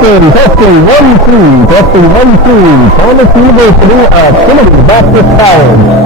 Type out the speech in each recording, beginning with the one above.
Testing, 1, 2. Thomas University of Trinity Baptist College.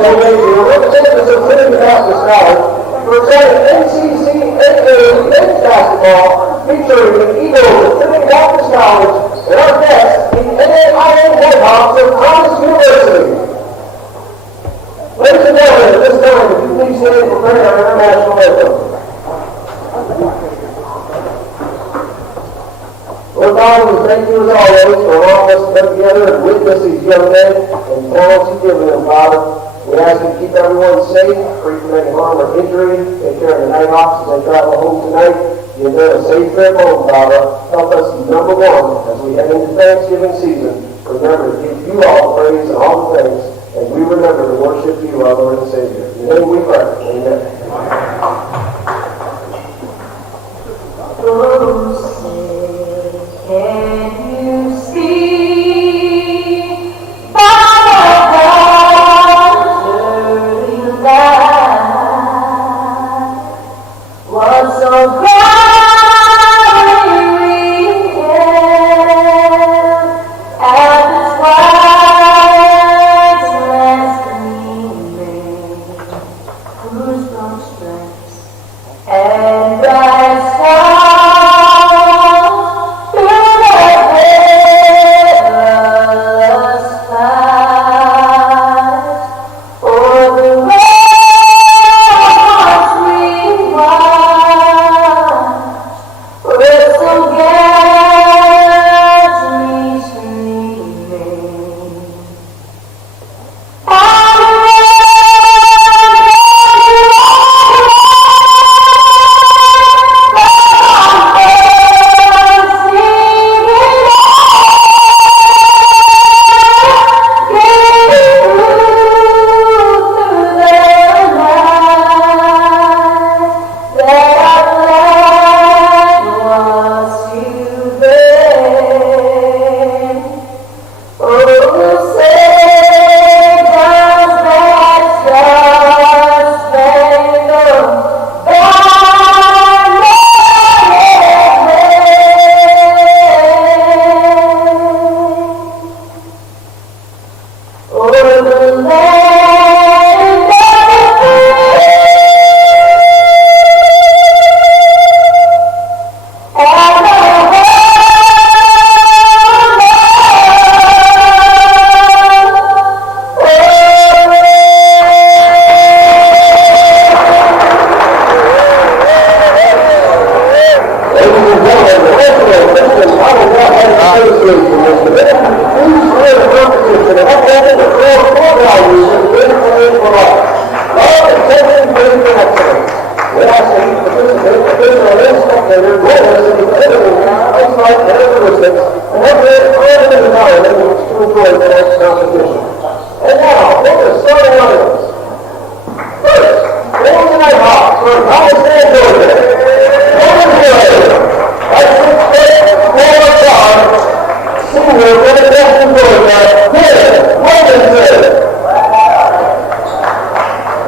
representatives of Trinity Baptist College, presenting NCC men's basketball featuring the Eagles of Trinity Baptist College and our guests, the NAIA Nighthawks of Thomas University. Ladies and gentlemen, at this time, would you please stand and prepare our international anthem? Lord God, we thank you as always for allowing us to come together and witness these young men and talents you've given them, Father. We ask you to keep everyone safe, free from any harm or injury. Take care of the Nighthawks as they travel home tonight. Give them a safe trip home, Father. Help us be number one as we head into Thanksgiving season. Remember to give you all the praise and all the thanks, and we remember to worship you, our Lord and Savior. In your name we pray. Amen. Can you see by the light what so proudly we hailed at His wise last gleaming, whose broad stripes and bright stars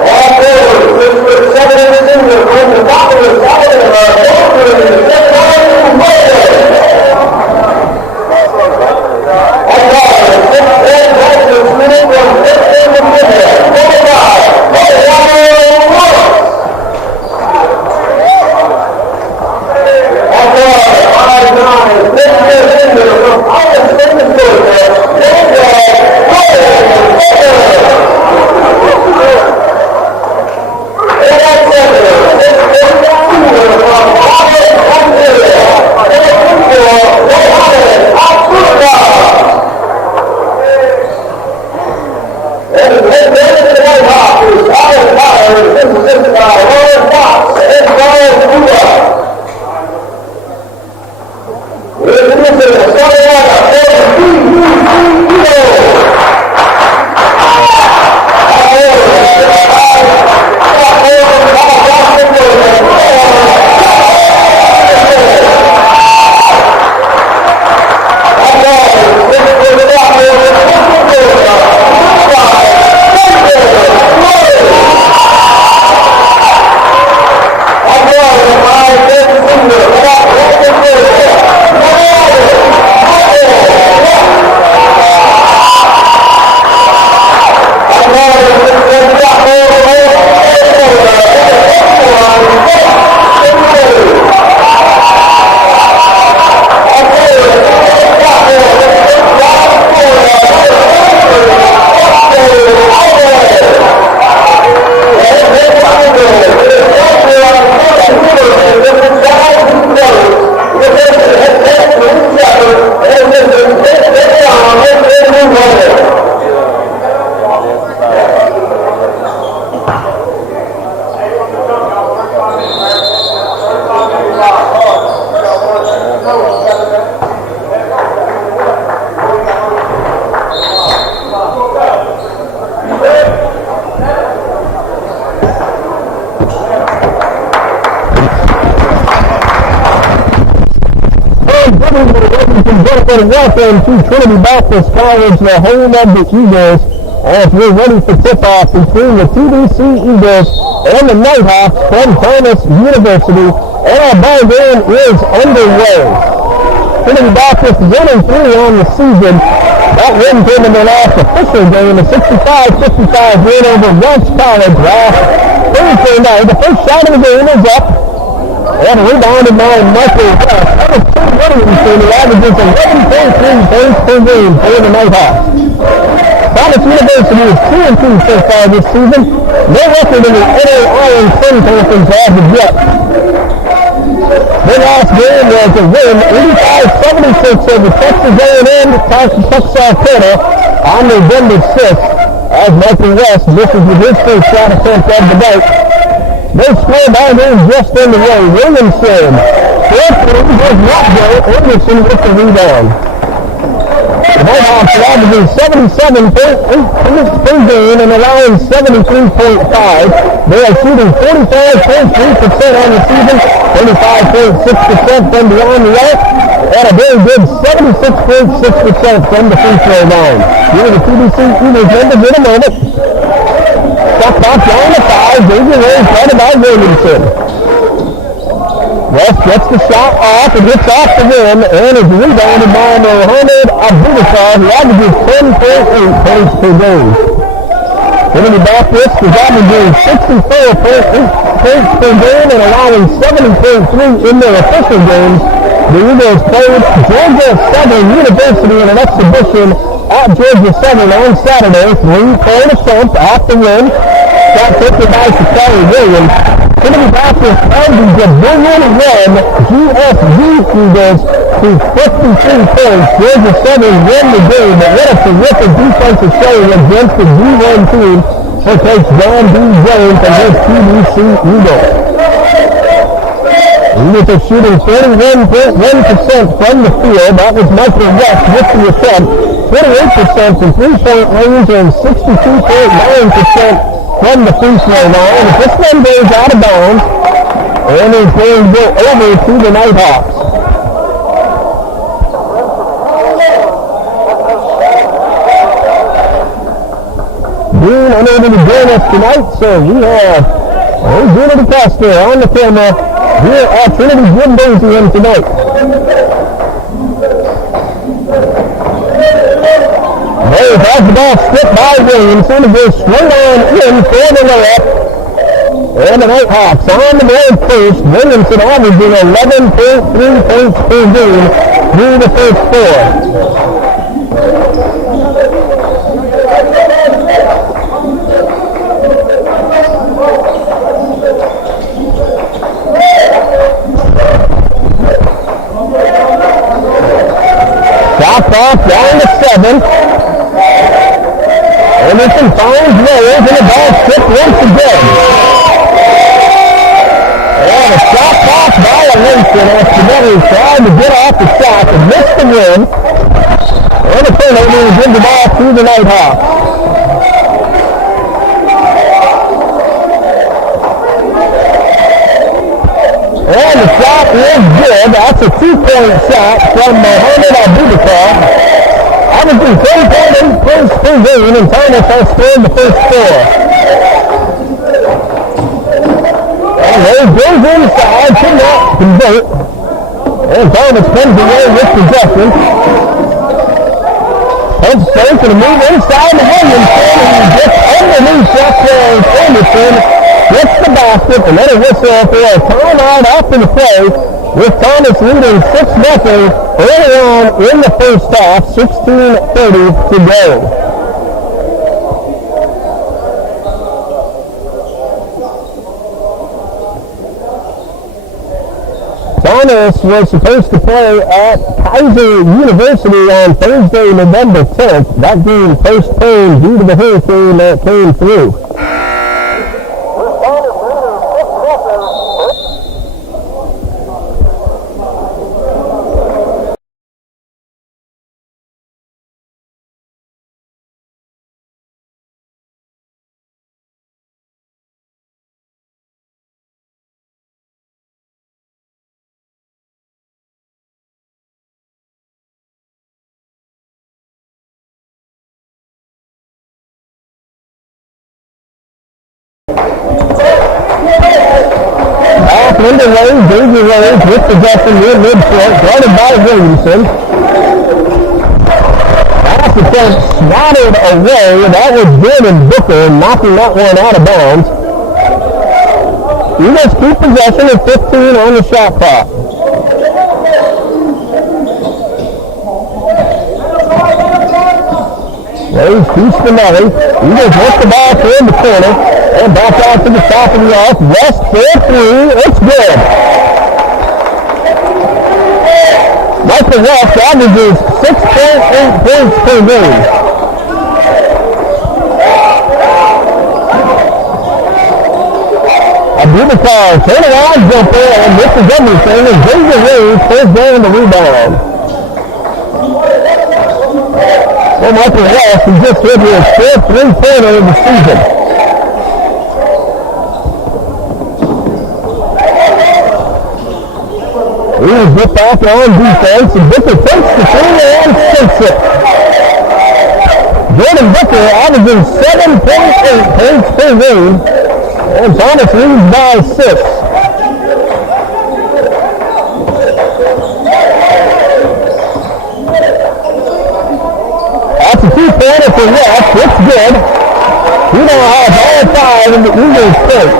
All forward, 6'7" senior from the Buffalo South, Ladies and gentlemen, welcome to Trinity Baptist College, the home of the Eagles, as we're ready for tip-off between the TBC Eagles and the Nighthawks from Thomas University, and our ball game is underway. Trinity Baptist 1-3 on the season. That win came in their last official game, a 65-55 win over Welch College last Thursday night. The first shot of the game is up, and rebounded by Michael West. That was Tim Williamson, who averages 11.3 points per game for the Nighthawks. Thomas University is 2-2 so far this season. No record in the NAIA Sun Conference as of yet. Their last game was a win, 85-76 over Texas A&M, Texarkana on November 6th, as Michael West misses with his first shot attempt of the night. They score by game just underway. Williamson, does not go. Anderson with the rebound. The Nighthawks are averaging 77.8 points per game and allowing 73.5. They are shooting 45.3% on the season, 25.6% from beyond the arc, and a very good 76.6% from the free throw line. Here are the TBC Eagles numbers in a moment. Shot clock down to 5. Xavier Rose guarded by Williamson. West gets the shot off and hits off the rim and is rebounded by Mohamed Abubakar, who averages 10.8 points per game. Trinity Baptist is averaging 64.8 points per game and allowing 70.3 in their official games. The Eagles played Georgia Southern University in an exhibition at Georgia Southern on Saturday. 3-point attempt off the rim. Shot taken by Shakari Williams. Trinity Baptist held the Division I GSV Eagles to 53 points. Georgia Southern won the game, but what a terrific defensive showing against the D1 team for Coach John D. Jones and his TBC Eagles. Eagles are shooting 41.1% from the field. That was Michael West with the attempt. 28% from three-point range and 62.9% from the free throw line. If this one goes out of bounds, and is going to go over to the Nighthawks. Dean unable to join us tonight, so we have Gina DeCastro on the camera here at Trinity Gymnasium tonight. They has the ball stripped by Williamson to go straight on in for the layup. And the Nighthawks on the board first. Williamson averaging 11.3 points per game through the first four. Shot off down to 7. Anderson finds Rose and the ball stripped once again. And a shot off violation as Spinelli tried to get off the shot and missed the rim. And a turnover will give the ball to the Nighthawks. And the shot is good. That's a 2-point shot from Mohamed Abubakar. Averaging 10.8 points per game, and Thomas has scored the first four. And Rose goes inside, cannot convert. And Thomas comes away with possession. Pumps fake and a move inside to Williamson, and he gets underneath that Anderson, gets the basket, and then a whistle for a timeout after the play, with Thomas leading 6-0 early on in the first half, 16:30 to go. Thomas was supposed to play at Kaiser University on Thursday, November 10th. That game postponed due to the hurricane that came through. underway. Daisy Rose with possession near midcourt, guarded by Williamson. Pass attempt swatted away. That was Jordan Booker knocking that one out of bounds. Eagles keep possession of 15 on the shot clock. Rose keeps the money. Eagles work the ball toward the corner and back out to the top of the arc. West for three. It's good. Michael West averages 6.8 points per game. Abubakar turnaround jumper and misses everything as Daisy Rose pulls down the rebound. So Michael West has just hit his fourth three-pointer of the season. Eagles get back on defense, and Booker takes the three and sinks it. Jordan Booker averaging 7.8 points per game, and Thomas leads by 6. That's a two-pointer for West. It's good. He now has all 5 in the Eagles' court.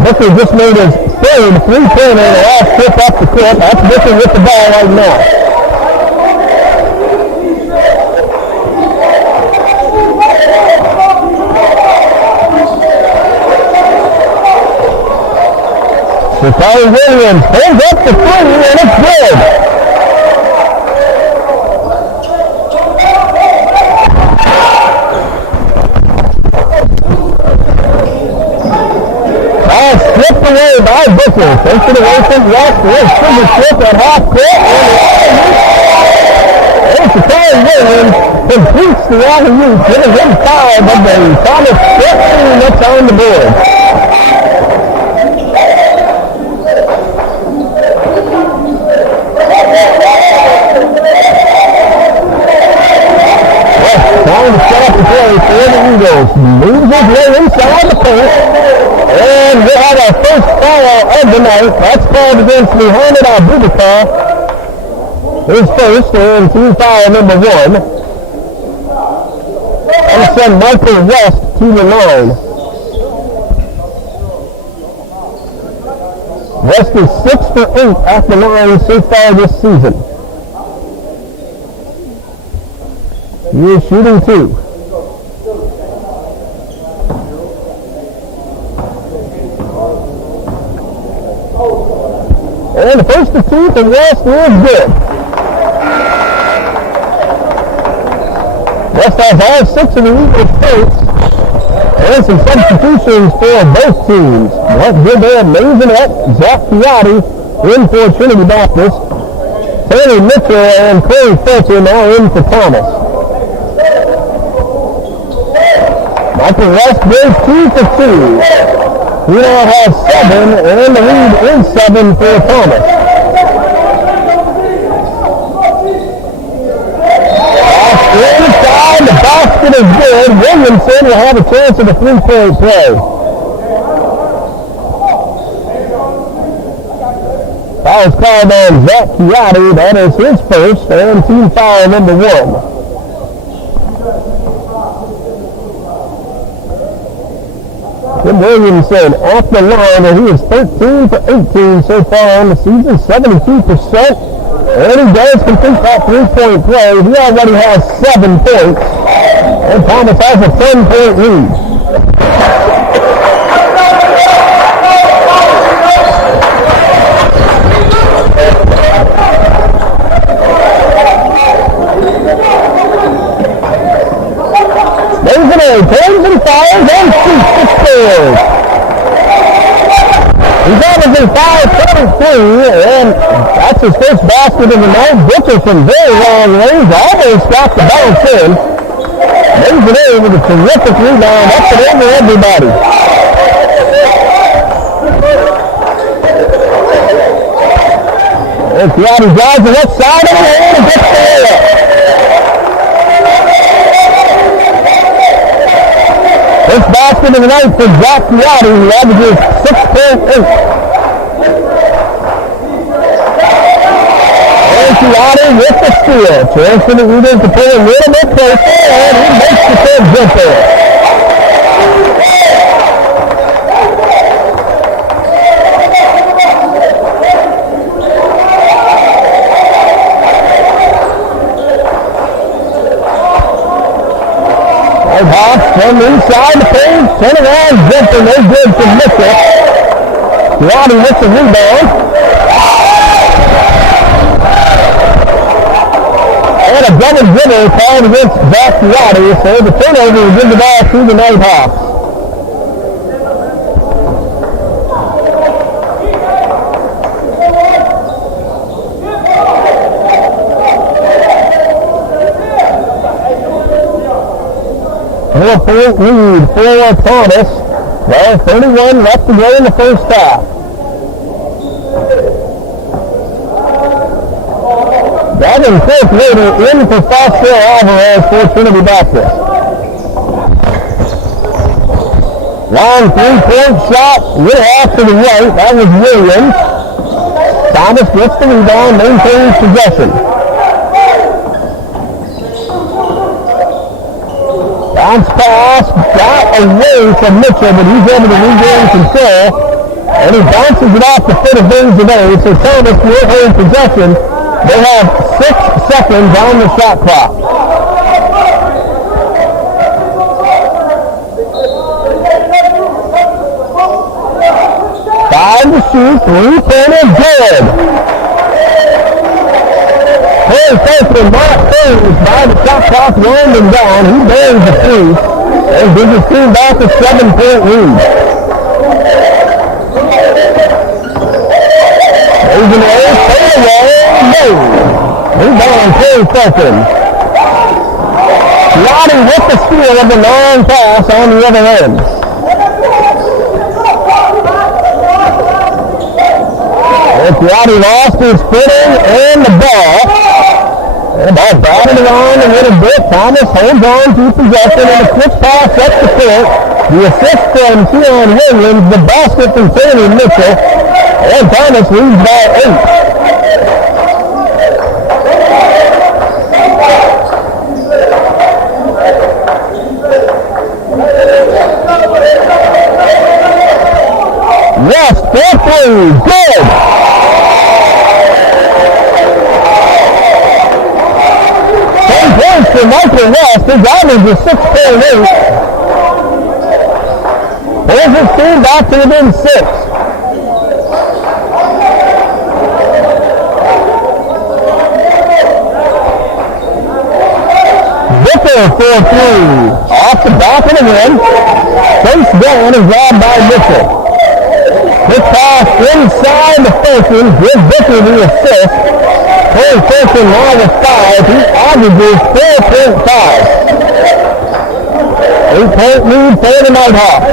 Booker just made his third three-pointer in the last trip up the court. That's Booker with the ball right now. So Tyler Williams pulls up the three, and it's good. Slipped away by Booker. Takes it away from West. There's Sugar Slip at half court. And Tyler Williams completes the alley-oop, getting him 5 of the Thomas 13 that's on the board. West trying to set up the play for the Eagles. Moves his way inside the paint. And we have our first foul of the night. That's called against Muhammad Abubakar. His first and team foul number 1. And send Michael West to the line. West is 6 for 8 at the line so far this season. He is shooting 2. And the first of 2 from West is good. West has all 6 of the Eagles' points. And some substitutions for both teams. West did there, Maisonette, Zach Piatti in for Trinity Baptist. Taylor Mitchell and Corey Felcher now in for Thomas. Michael West goes 2 for 2. He now has 7, and the lead is 7 for Thomas. Inside, the basket is good. Williamson will have a chance at a 3-point play. Foul's called on Zach Piatti. That is his first, and team foul number 1. Tim Williamson off the line, and he is 13 for 18 so far on the season, 72%. And he does complete that 3-point play. He already has 7 points. And Thomas has a 10-point lead. Maisonette turns and fires and shoots the scores. He's averaging 5.3, and that's his first basket of the night. Booker from very long range almost got the bounce in. Maisonette with a terrific rebound up and over everybody. And Piatti drives the left side of the lane and gets the layup. First basket of the night for Zach Piatti, who averages 6.8. And Piatti with the steal. Chance for the Eagles to play a little bit closer, and he makes the third jumper. Hawks from inside the paint, turn around, jumper, no good for Mitchell. Piatti with the rebound. And a double dribble called against Zach Piatti, so the turnover will give the ball to the Nighthawks. Four-point lead for Thomas. Well, 31 left to go in the first half. Gavin Cook later in for Foster Alvarez for Trinity Baptist. Long three-point shot, way off to the right. That was Williams. Thomas gets the rebound, maintains possession. Bounce pass, got away from Mitchell, but he's able to regain control. And he bounces it off the foot of Benjamin, so Thomas will hold possession. They have 6 seconds on the shot clock. 5 to shoot, 3-pointer, good. Harry Franklin not phased by the shot clock winding down. He buries the three and gives his team back a 7-point lead. Raising the ace, play away, no. Rebound, Harry Franklin. Piatti with the steal of the long pass on the other end. And Piatti lost his footing and the ball. And the ball batted around a little bit. Thomas holds on to possession and a quick pass up the court. The assist from Keon Williams, the basket from Taylor Mitchell. And Thomas leads by 8. West, 4-3, good! 10 points for Michael West. His average is 6.8. Pulls his team back to within 6. Vicker for 3. Off the back of the rim. Chase down is robbed by Mitchell. Quick pass inside the Fulton, gives Vicker the assist. Corey Fulton now with 5. He averages 4.5. 8-point lead for the Nighthawks.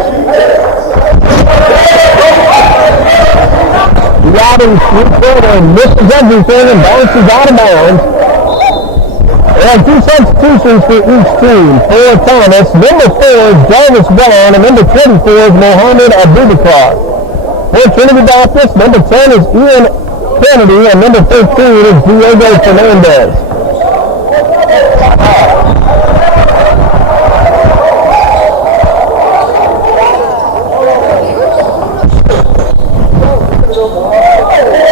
Piatti three-pointer misses everything and bounces out of bounds. And 2 substitutions for each team. For Thomas, number 4 is Jarvis Brown, and number 24 is Mohammed Abubakar. For Trinity Baptist, number 10 is Ian Kennedy, and number 13 is Diego Fernandez.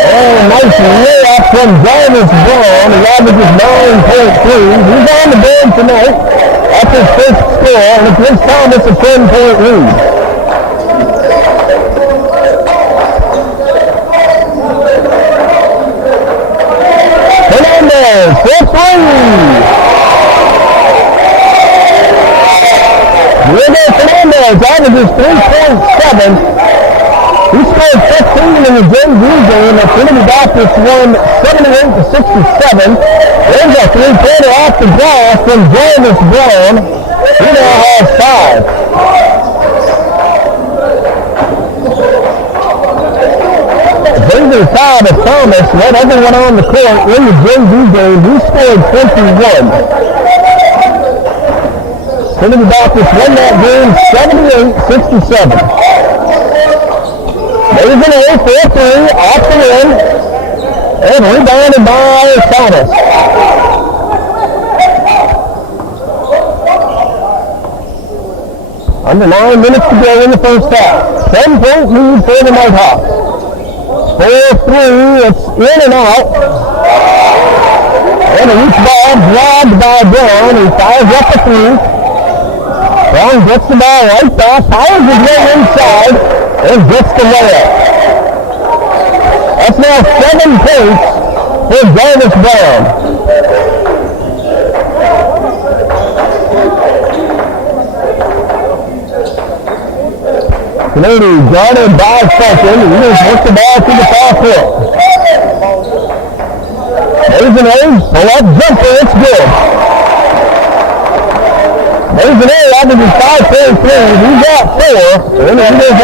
And a nice layup from Jarvis Brown. He averages 9.3. He's on the board tonight. That's his first score, and it gives Thomas a 10-point lead. Fernandez, for 3. Diego Fernandez averages 3.7. He scored 15 in the JV game at Trinity Baptist won 78-67. There's a three-pointer off the glass from Jarvis Brown. He now has 5. Xavier Todd of Thomas led everyone on the court in the JV game. He scored 21. Trinity Baptist won that game 78-67. Mason A, 4-3, off the win, and rebounded by Thomas. Under 9 minutes to go in the first half. 10-point lead for the Nighthawks. 4-3, it's in and out. And a reach ball blocked by Brown. He fires up the three. Brown gets the ball right back, powers his way inside, and gets the layup. That's now 7 points for Jarvis Brown. Kennedy guarded by Fulton. He just works the ball to the far court. Mason A, pull-up jumper, it's good. Mason A averages 5.3. He got 4, and he is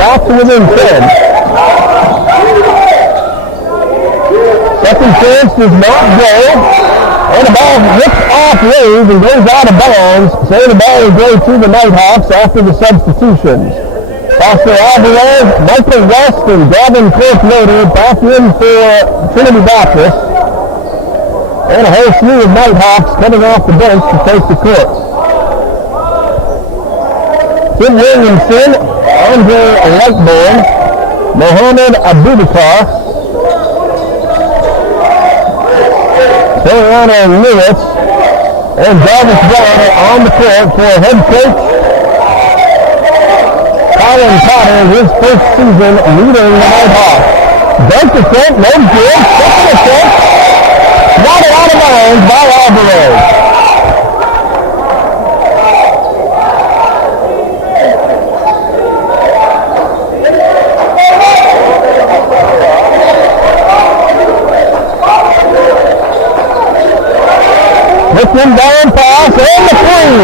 back to within 10. Second chance does not go, and the ball rips off Reeves and goes out of bounds, so the ball will go to the Nighthawks after the substitutions. Foster Alvarez, Michael West, and Gavin Cork-Loader back in for Trinity Baptist. And a whole slew of Nighthawks coming off the bench to take the court. Tim Williamson, Andre Lightborn, Mohamed Abubakar, Soriano Lewis, and Jarvis Brown are on the court for head coach Colin Potter, his first season leading the Nighthawks. Dunk attempt, no good. Second attempt, knotted out of bounds by Alvarez. Looking down pass, and the three.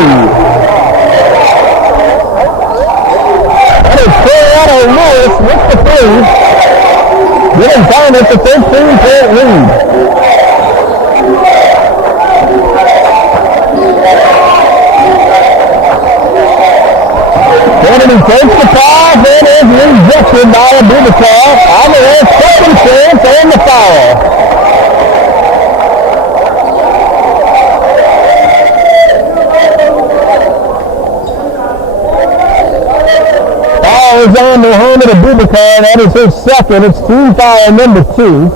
That is Soriano Lewis with the three. Getting down at the 13-point lead. Kennedy takes the pass and is rejected by Abubakar. Alvarez, second chance and the foul. Foul is on Mohamed Abubakar. That is his second. It's team foul number 2.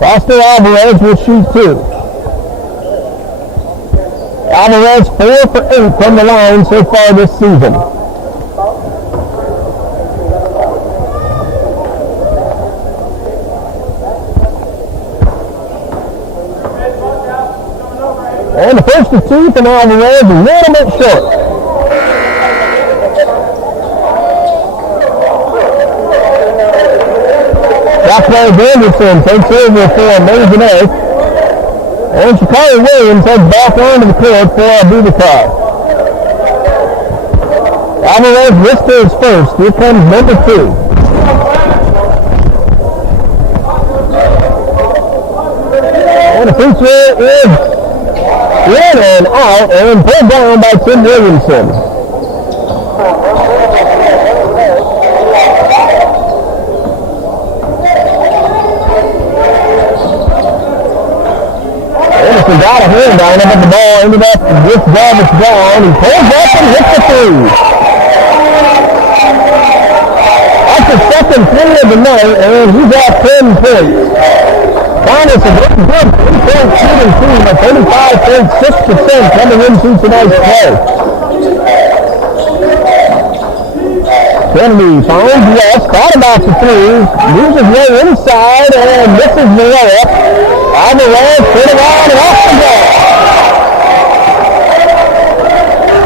Foster Alvarez will shoot 2. Alvarez 4 for 8 from the line so far this season. And the first of 2 from Alvarez, a little bit short. Joshua Anderson takes over for Mason A. And Shakari Williams heads back onto the court for Abubakar. Alvarez missed his first. Here comes number 2. And the free throw is in and out and pulled down by Tim Williamson. Anderson got a hand on him, but the ball ended up with Jarvis Brown. He pulls up and hits the three. That's the second three of the night, and he got 10 points. Thomas, a very good 3-point shooting team at 35.6% coming into tonight's play. Kennedy finds West, thought about the three, moves his way inside and misses the layup. Alvarez put it on and off the ball.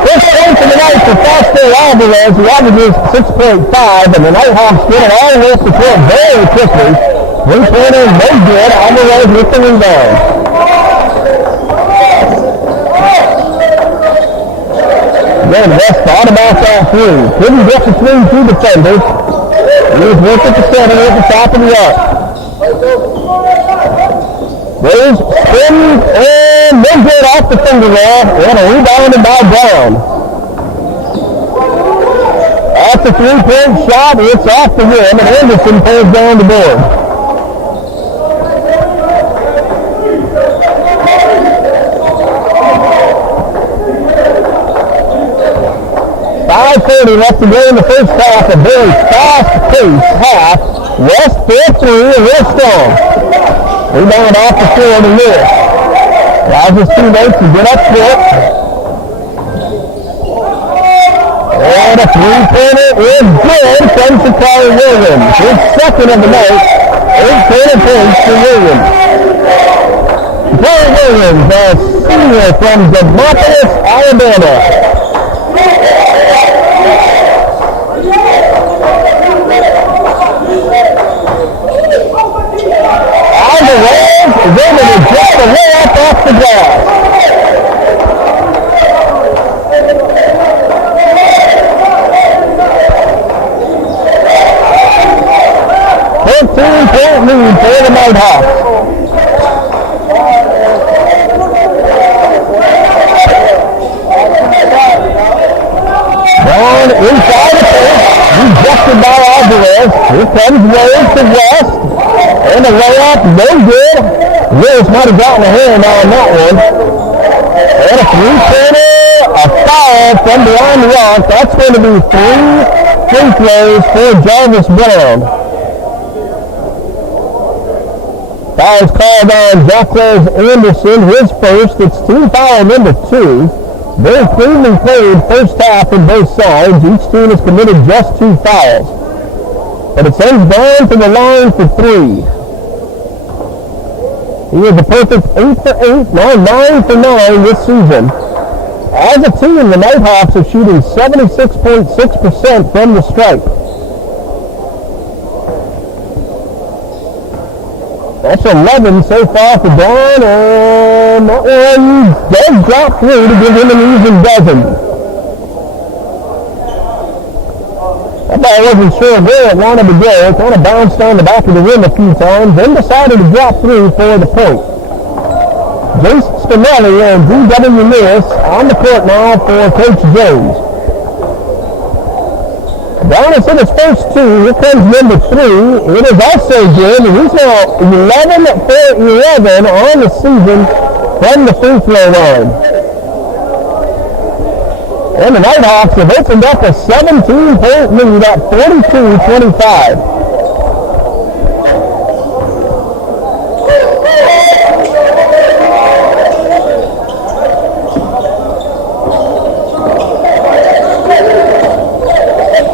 First point for the night for Foster Alvarez, who averages 6.5, and the Nighthawks get it all off the court very quickly. Three-pointer, no good. Alvarez with the rebound. Again, West thought about that three. Couldn't get between 2 defenders. He was working at the center at the top of the arc. Rose spins and no good off the finger roll, and a rebounded by Brown. That's a three-point shot. It's off the rim, and Anderson pulls down the board. 5:30 left to go in the first half. A very fast-paced half. West for three, and real strong. Rebound off the floor to Lewis. Allows his teammates to get up short. And a three-pointer is good from Shakari Williams. His second of the night. 8 points for Williams. Shakari Williams, a senior from Demopolis, Alabama. Alvarez is able to get the layup off the glass. 13-point lead for the Nighthawks. Down inside the paint, rejected by Alvarez. Here comes Rose to West, and a layup, no good. Lewis might have gotten a hand on that one. And a three-pointer, a foul from behind the arc. That's going to be 3 free throws for Jarvis Brown. Foul is called on Jacques Anderson, his first. It's team foul number 2. Very cleanly played first half on both sides. Each team has committed just 2 fouls. But it sends Brown to the line for 3. He is a perfect 8 for 8, now 9 for 9 this season. As a team, the Nighthawks are shooting 76.6% from the stripe. That's 11 so far for Brown, and that one does drop through to give him an even dozen. That ball wasn't sure where it wanted to go. It kind of bounced on the back of the rim a few times, then decided to drop through for the point. Jace Spinelli and D.W. Lewis on the court now for Coach Jones. Brown has hit his first 2. Here comes number 3. It is also good. He's now 11 for 11 on the season from the free throw line. And the Nighthawks have opened up a 17-point lead at 42-25.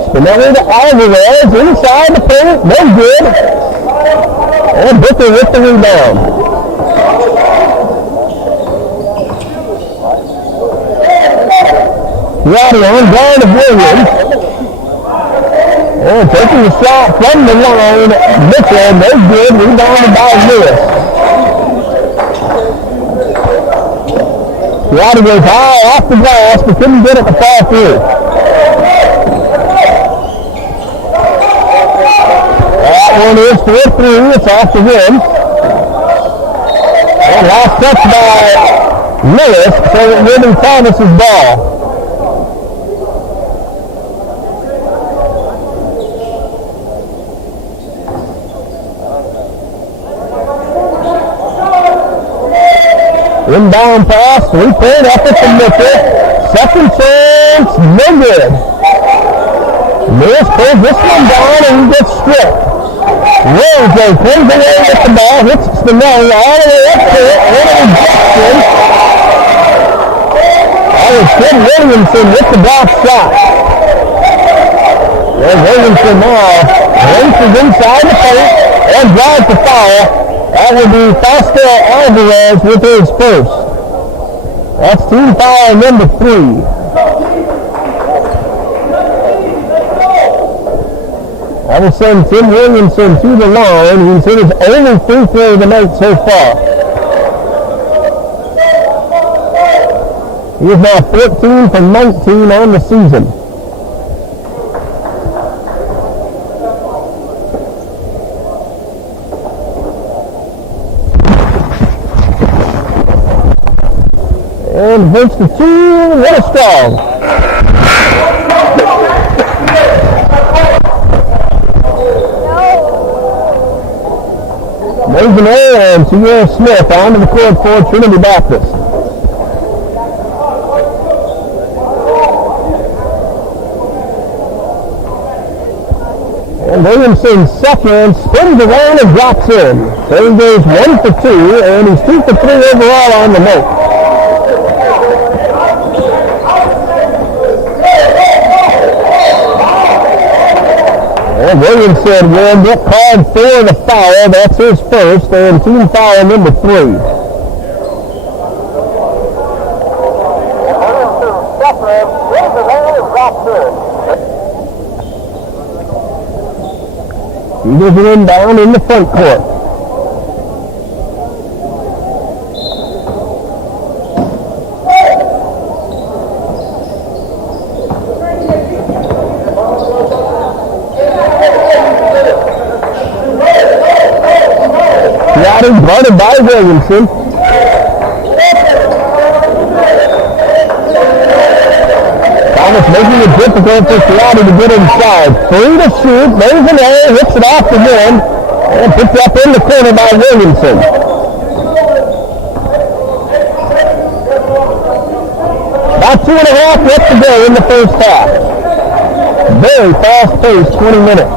Spinelli to Alvarez, inside the paint, no good. And Booker with the rebound. Roddy on guard of Williams. And taking the shot from the line, Mitchell, no good, rebounded by Lewis. Roddy goes high off the glass, but couldn't get it to fall through. That one is for 3. It's off the rim. And last touch by Lewis, so it will be Thomas's ball. Inbound pass, 3-point effort from Mitchell. Second chance, no good. Lewis pulls this one down and he gets stripped. Rose comes away with the ball, hits Spinelli all the way up to it, and a rejection. That was Sid Williamson with the block shot. And Williamson now races inside the paint and drives the foul. That will be Pascal Alvarez with his first. That's team foul number 3. That will send Tim Williamson to the line. He's hit his only free throw of the night so far. He is now 14 for 19 on the season. And hits the 2, what a strong. Mason and Sierra Smith onto the court for Trinity Baptist. And Williamson second, spins around and drops in. So he goes 1 for 2, and he's 2 for 3 overall on the night. And Williamson will get called for the foul. That's his first, and team foul number 3. Eagles are inbound in the front court. Guarded by Williamson. Thomas making it difficult for Seattle to get inside. 3 to shoot. There's an error. Hits it off the rim. And picked up in the corner by Williamson. About 2.5 left to go in the first half. Very fast-paced 20 minutes.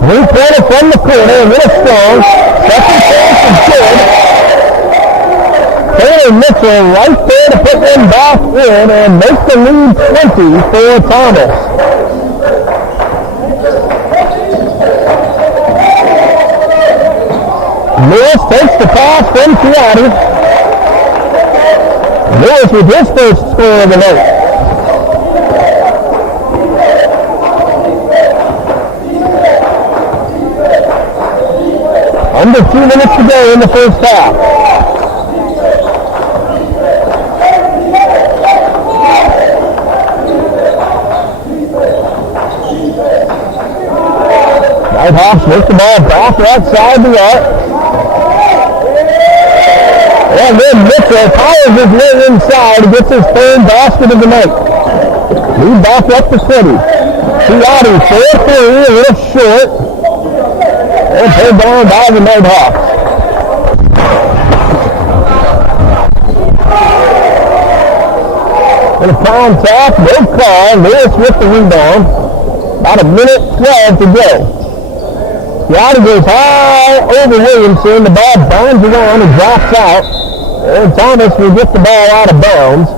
3-pointer from the corner, and then a strong. Second chance is good. Taylor Mitchell right there to put them back in and make the lead 20 for Thomas. Lewis takes the pass from Chiatti. Lewis with his first score of the night. Under 2 minutes to go in the first half. Nighthawks make the ball back outside the arc. And then Mitchell powers his way inside and gets his third basket of the night. Lead back up to 20. Chiatti 4-3, a little short. And pulled down by the Nighthawks. And a contact, no call. Lewis with the rebound. About 1:12 to go. Chiatti goes high over Williamson. The ball bounds around and drops out. And Thomas will get the ball out of bounds.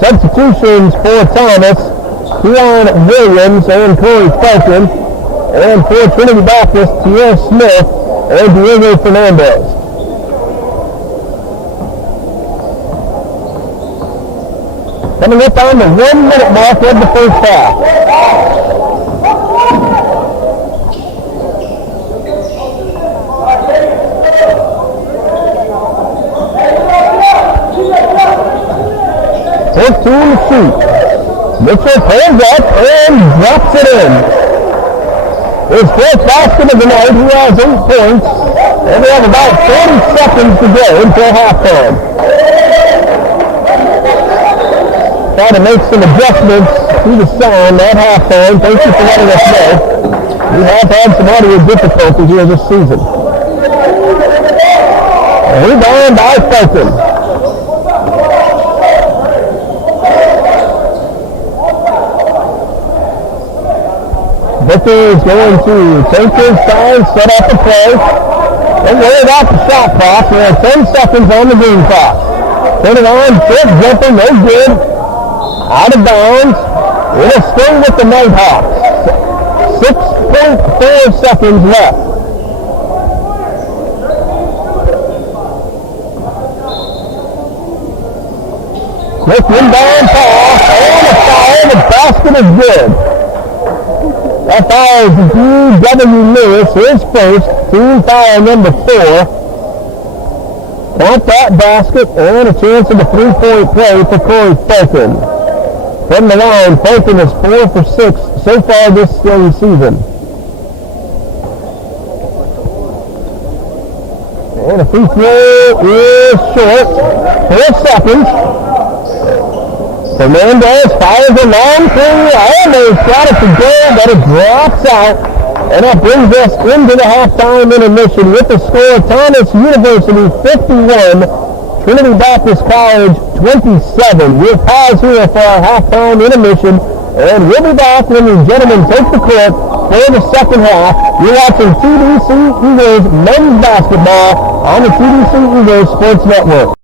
Substitutions for Thomas. Keon Williams and Corey Felton. And for Trinity Baptist, Sierra Smith and Diego Fernandez. Coming up on the 1-minute mark of the first half. To shoot. Mitchell pulls up and drops it in. His fourth basket of the night. He has 8 points. And we have about 40 seconds to go until halftime. Try to make some adjustments to the sound at halftime. Thank you for letting us know. We have had some audio difficulties here this season. Rebound by Felton. Victor is going to take his time, set up a play. Don't worry about the shot clock. We have 10 seconds on the green clock. Turn it on, short jumper, no good. Out of bounds. It'll stay with the Nighthawks. 6.4 seconds left. Quick inbound pass, and a foul. The basket is good. That foul is D.W. Lewis, his first, team foul number 4. Count that basket and a chance of a 3-point play for Corey Fulton. From the line, Fulton is 4 for 6 so far this season. And a free throw is short. 4 seconds. Fernandez fires a long three. Almost got it to go, but it drops out. And that brings us into the halftime intermission with the score: Thomas University 51, Trinity Baptist College 27. We'll pause here for our halftime intermission, and we'll be back when you gentlemen take the court for the second half. You're watching TBC Eagles men's basketball on the TBC Eagles Sports Network.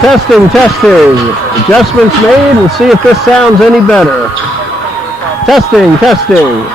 Testing, testing. Adjustments made. We'll see if this sounds any better. Testing, testing.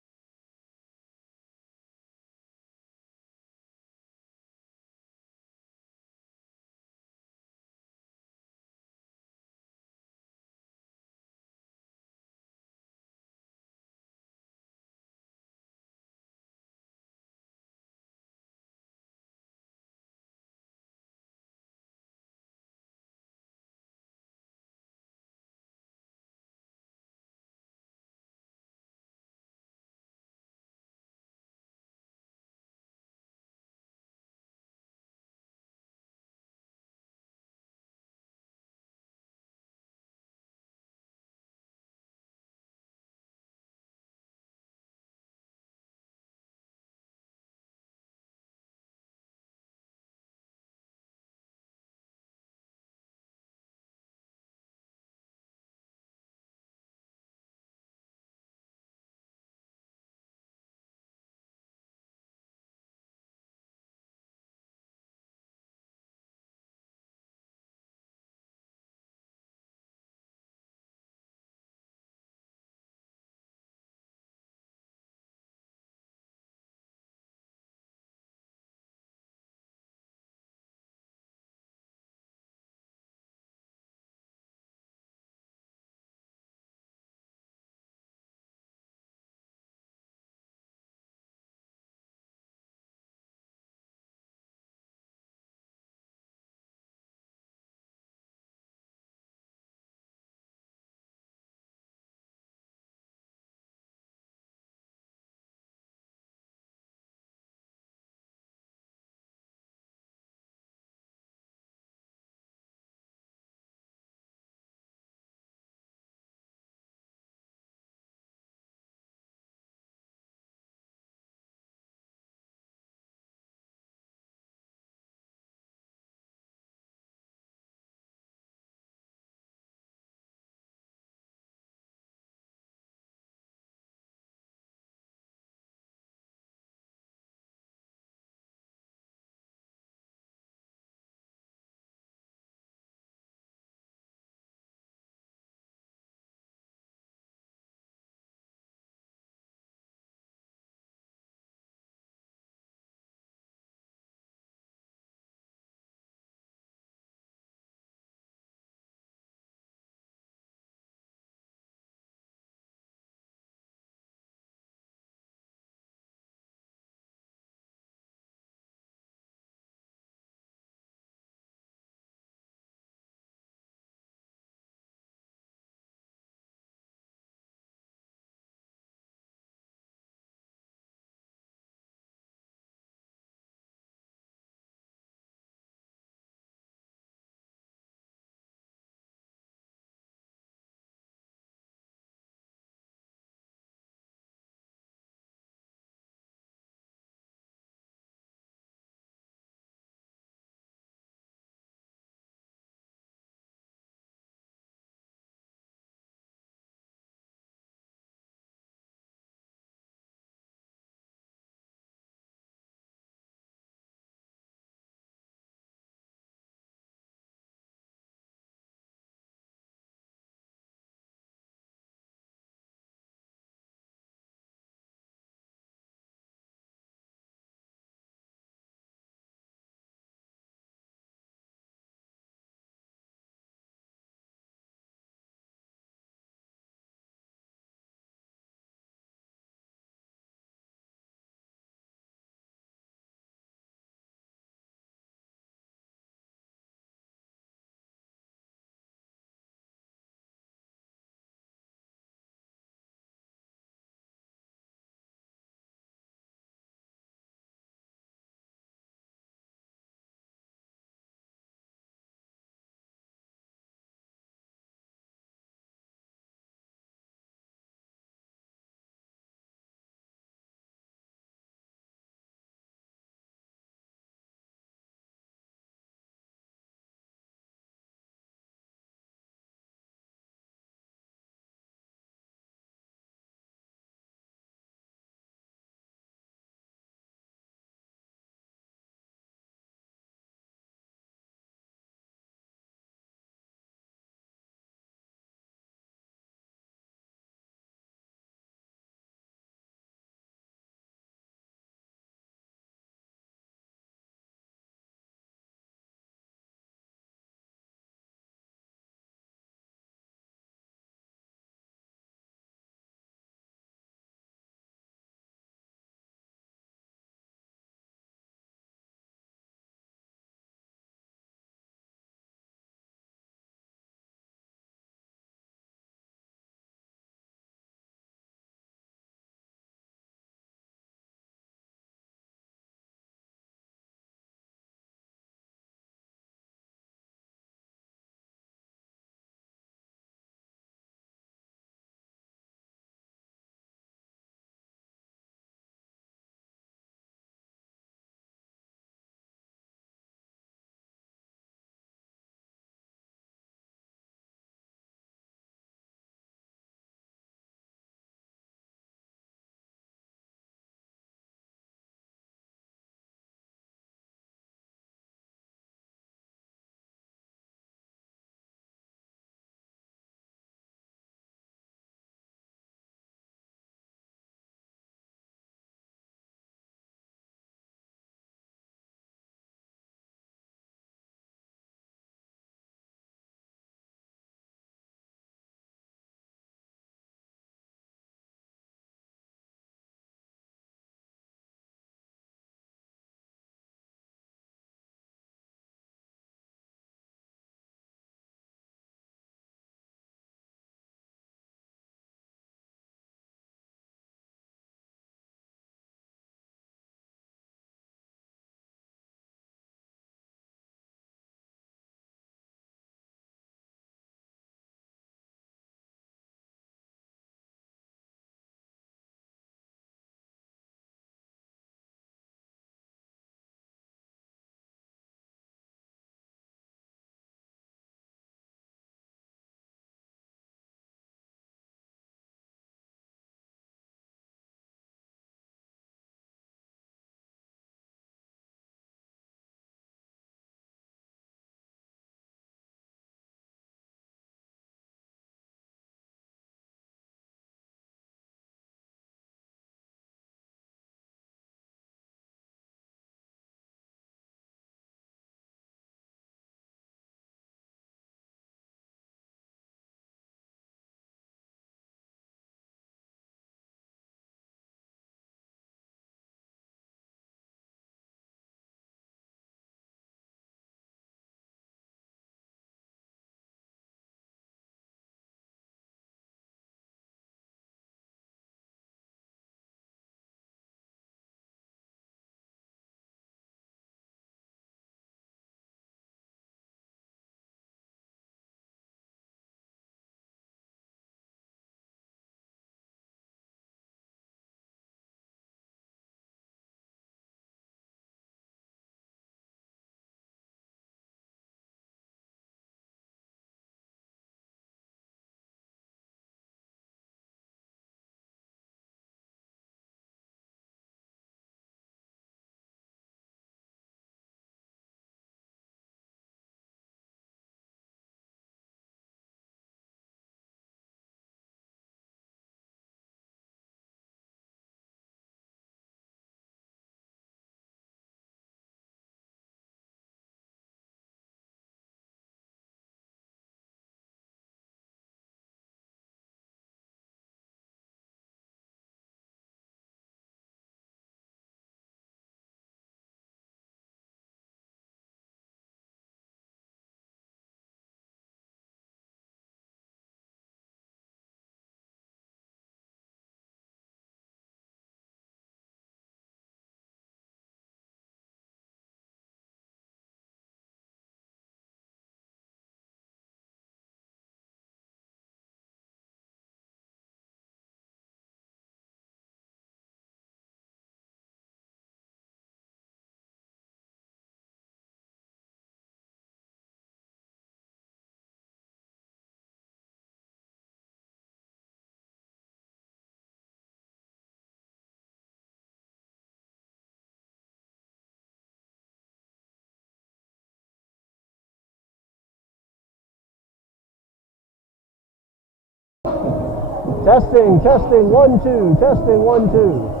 Testing, testing, 1, 2, testing, 1, 2.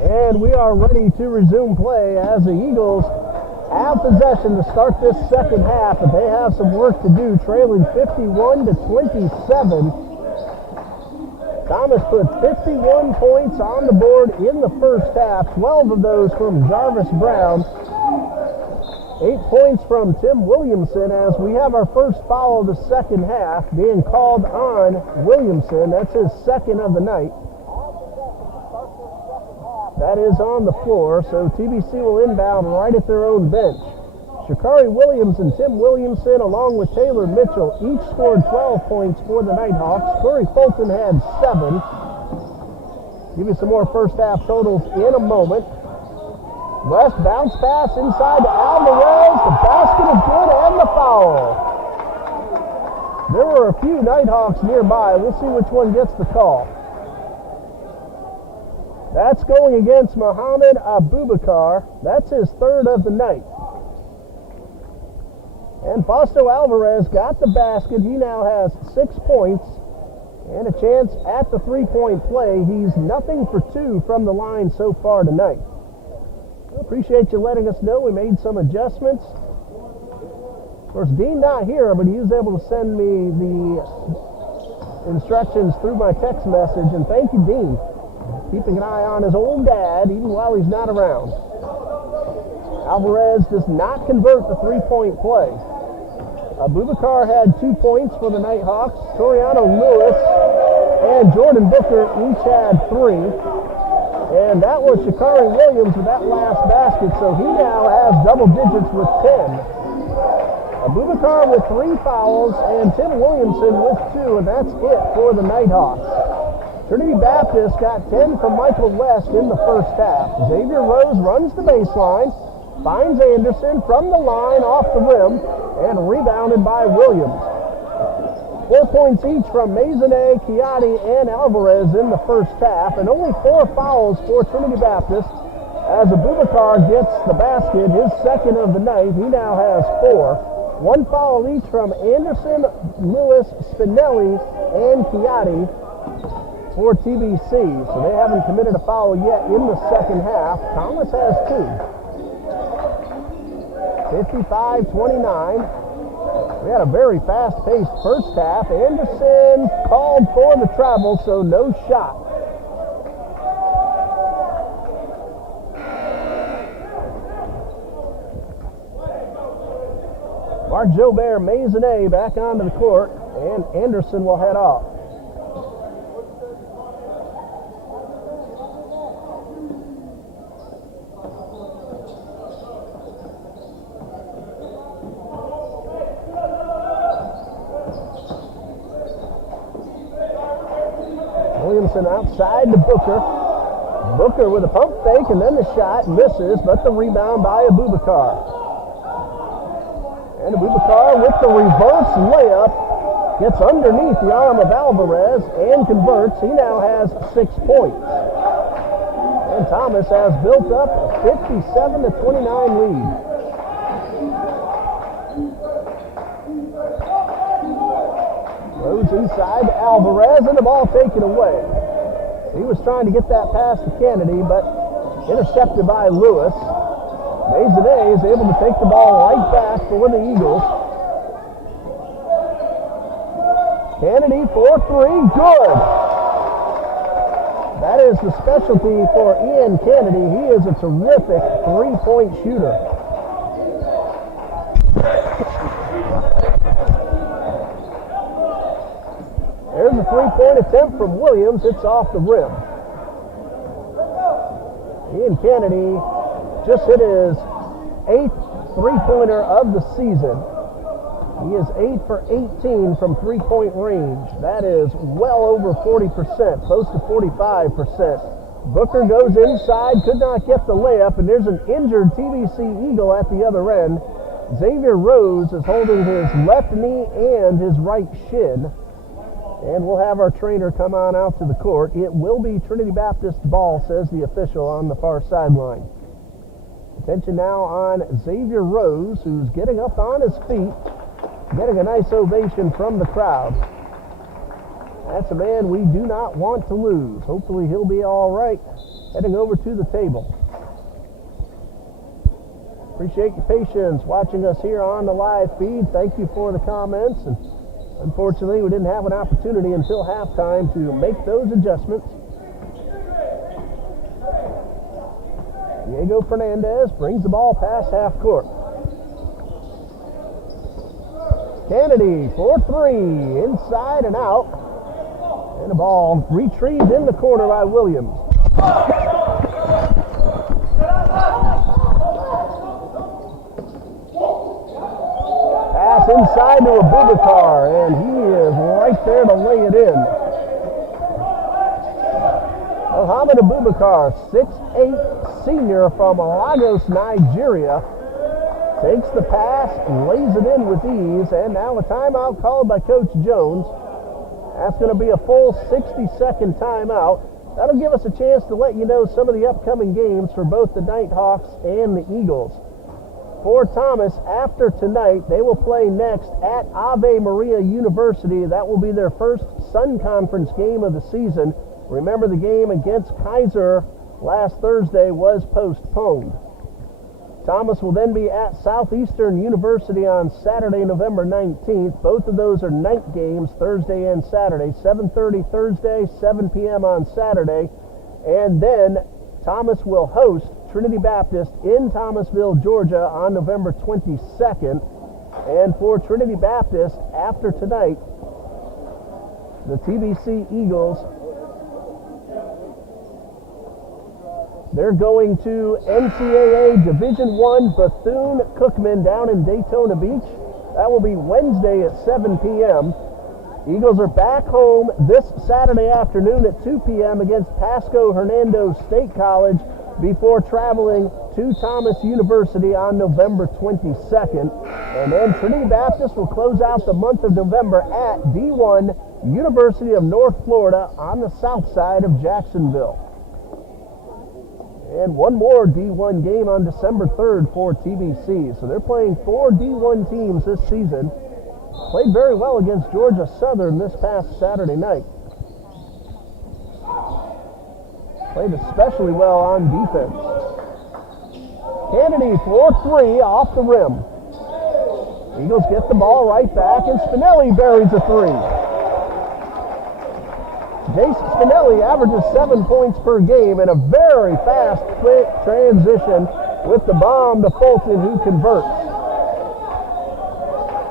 And we are ready to resume play as the Eagles have possession to start this second half, but they have some work to do, trailing 51-27. Thomas put 51 points on the board in the first half, 12 of those from Jarvis Brown. 8 points from Tim Williamson as we have our first foul of the second half being called on Williamson. That's his second of the night. That is on the floor, so TBC will inbound right at their own bench. Shakari Williams and Tim Williamson, along with Taylor Mitchell, each scored 12 points for the Nighthawks. Curry Fulton had 7. Give you some more first half totals in a moment. West bounce pass inside to Alvarez. The basket is good and the foul. There were a few Nighthawks nearby. We'll see which one gets the call. That's going against Mohamed Abubakar. That's his third of the night. And Fausto Alvarez got the basket. He now has 6 points and a chance at the three-point play. He's 0 for 2 from the line so far tonight. I appreciate you letting us know. We made some adjustments. Of course, Dean not here, but he was able to send me the instructions through my text message. And thank you, Dean. Keeping an eye on his old dad even while he's not around. Alvarez does not convert the three-point play. Abubakar had 2 points for the Nighthawks. Toriano Lewis and Jordan Booker each had 3. And that was Shakari Williams with that last basket, so he now has double digits with 10. Abubakar with 3 fouls and Tim Williamson with 2, and that's it for the Nighthawks. Trinity Baptist got 10 from Michael West in the first half. Xavier Rose runs the baseline, finds Anderson from the line off the rim, and rebounded by Williams. 4 points each from Maisonnet, Chiatti, and Alvarez in the first half, and only 4 fouls for Trinity Baptist as Abubakar gets the basket, his second of the night. He now has 4. 1 foul each from Anderson, Lewis, Spinelli, and Chiatti for TBC, so they haven't committed a foul yet in the second half. Thomas has 2. 55-29. We had a very fast-paced first half. Anderson called for the travel, so no shot. Mark Jobert, Maisonnet back onto the court, and Anderson will head off. Williamson outside to Booker. Booker with a pump fake and then the shot misses, but the rebound by Abubakar. And Abubakar with the reverse layup gets underneath the arm of Alvarez and converts. He now has 6 points. And Thomas has built up a 57-29 lead. Rose inside to Alvarez, and the ball taken away. He was trying to get that pass to Kennedy, but intercepted by Lewis. Maisonnet is able to take the ball right back for the Eagles. Kennedy for 3, good. That is the specialty for Ian Kennedy. He is a terrific three-point shooter. There's a three-point attempt from Williams. It's off the rim. Ian Kennedy just hit his 8th three-pointer of the season. He is 8 for 18 from three-point range. That is well over 40%, close to 45%. Booker goes inside, could not get the layup, and there's an injured TBC Eagle at the other end. Xavier Rose is holding his left knee and his right shin. And we'll have our trainer come on out to the court. It will be Trinity Baptist ball, says the official on the far sideline. Attention now on Xavier Rose, who's getting up on his feet, getting a nice ovation from the crowd. That's a man we do not want to lose. Hopefully he'll be all right. Heading over to the table. Appreciate your patience watching us here on the live feed. Thank you for the comments. And unfortunately, we didn't have an opportunity until halftime to make those adjustments. Diego Fernandez brings the ball past half court. Kennedy for three, inside and out. And the ball retrieved in the corner by Williams. Pass inside to Abubakar, and he is right there to lay it in. Mohamed Abubakar, 6'8", senior from Lagos, Nigeria, takes the pass, lays it in with ease, and now a timeout called by Coach Jones. That's going to be a full 60-second timeout. That'll give us a chance to let you know some of the upcoming games for both the Nighthawks and the Eagles. For Thomas, after tonight, they will play next at Ave Maria University. That will be their first Sun Conference game of the season. Remember, the game against Kaiser last Thursday was postponed. Thomas will then be at Southeastern University on Saturday, November 19th. Both of those are night games, Thursday and Saturday. 7:30 Thursday, 7 p.m. on Saturday. And then Thomas will host Trinity Baptist in Thomasville, Georgia on November 22nd. And for Trinity Baptist, after tonight, the TBC Eagles, they're going to NCAA Division I Bethune-Cookman down in Daytona Beach. That will be Wednesday at 7 p.m. Eagles are back home this Saturday afternoon at 2 p.m. against Pasco Hernando State College before traveling to Thomas University on November 22nd. And then Trinity Baptist will close out the month of November at D1 University of North Florida on the south side of Jacksonville. And one more D1 game on December 3rd for TBC. So they're playing 4 D1 teams this season. Played very well against Georgia Southern this past Saturday night. Played especially well on defense. Kennedy for three off the rim. Eagles get the ball right back, and Spinelli buries a three. Jace Spinelli averages 7 points per game and a very fast, quick transition with the bomb to Fulton, who converts.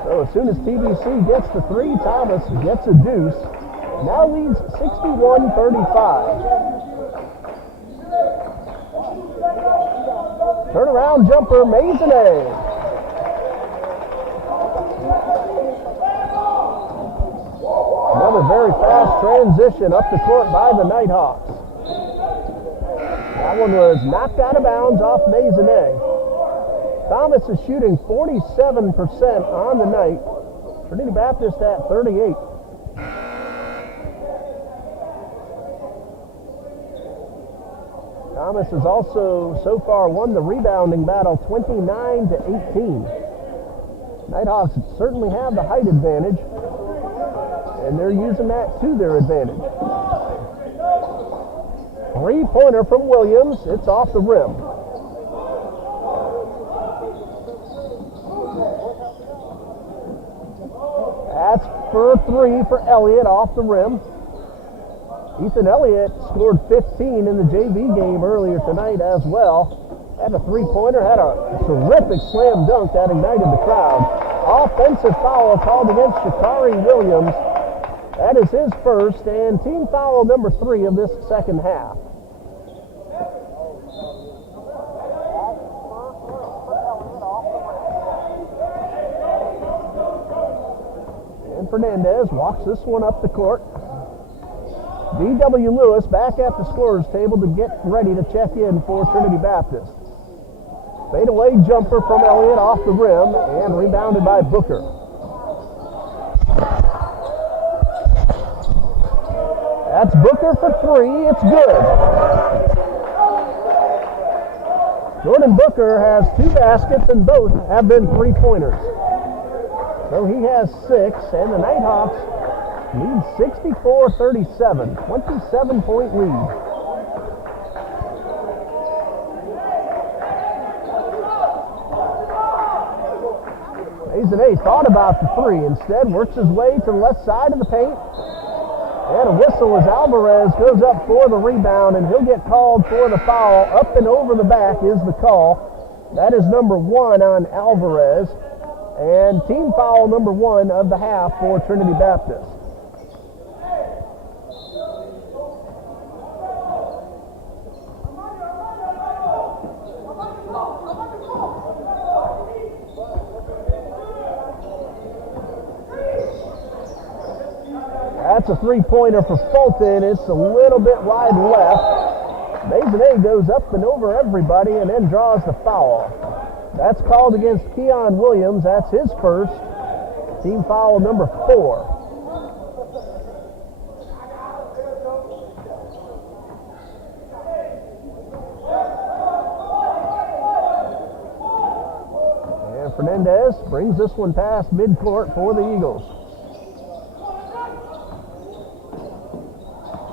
So as soon as TBC gets the three, Thomas gets a deuce. Now leads 61-35. Turnaround jumper, Maisonnet. Another very fast transition up the court by the Nighthawks. That one was knocked out of bounds off Maisonnet. Thomas is shooting 47% on the night. Trinity Baptist at 38. Thomas has also so far won the rebounding battle 29-18. Nighthawks certainly have the height advantage, and they're using that to their advantage. Three-pointer from Williams. It's off the rim. That's for three for Elliott off the rim. Ethan Elliott scored 15 in the JV game earlier tonight as well. Had a three-pointer, had a terrific slam dunk that ignited the crowd. Offensive foul called against Shakari Williams. That is his first and team foul number 3 of this second half. And Fernandez walks this one up the court. D.W. Lewis back at the scorer's table to get ready to check in for Trinity Baptist. Fadeaway jumper from Elliott off the rim and rebounded by Booker. That's Booker for 3. It's good. Jordan Booker has 2 baskets and both have been 3-pointers. So he has 6 and the Nighthawks lead 64-37, 27-point lead. Maisonnet thought about the 3. Instead, works his way to the left side of the paint. And a whistle as Alvarez goes up for the rebound, and he'll get called for the foul. Up and over the back is the call. That is number 1 on Alvarez. And team foul number 1 of the half for Trinity Baptist. That's a 3-pointer for Fulton. It's a little bit wide left. Maisonnet goes up and over everybody and then draws the foul. That's called against Keon Williams. That's his first. Team foul number 4. And Fernandez brings this one past midcourt for the Eagles.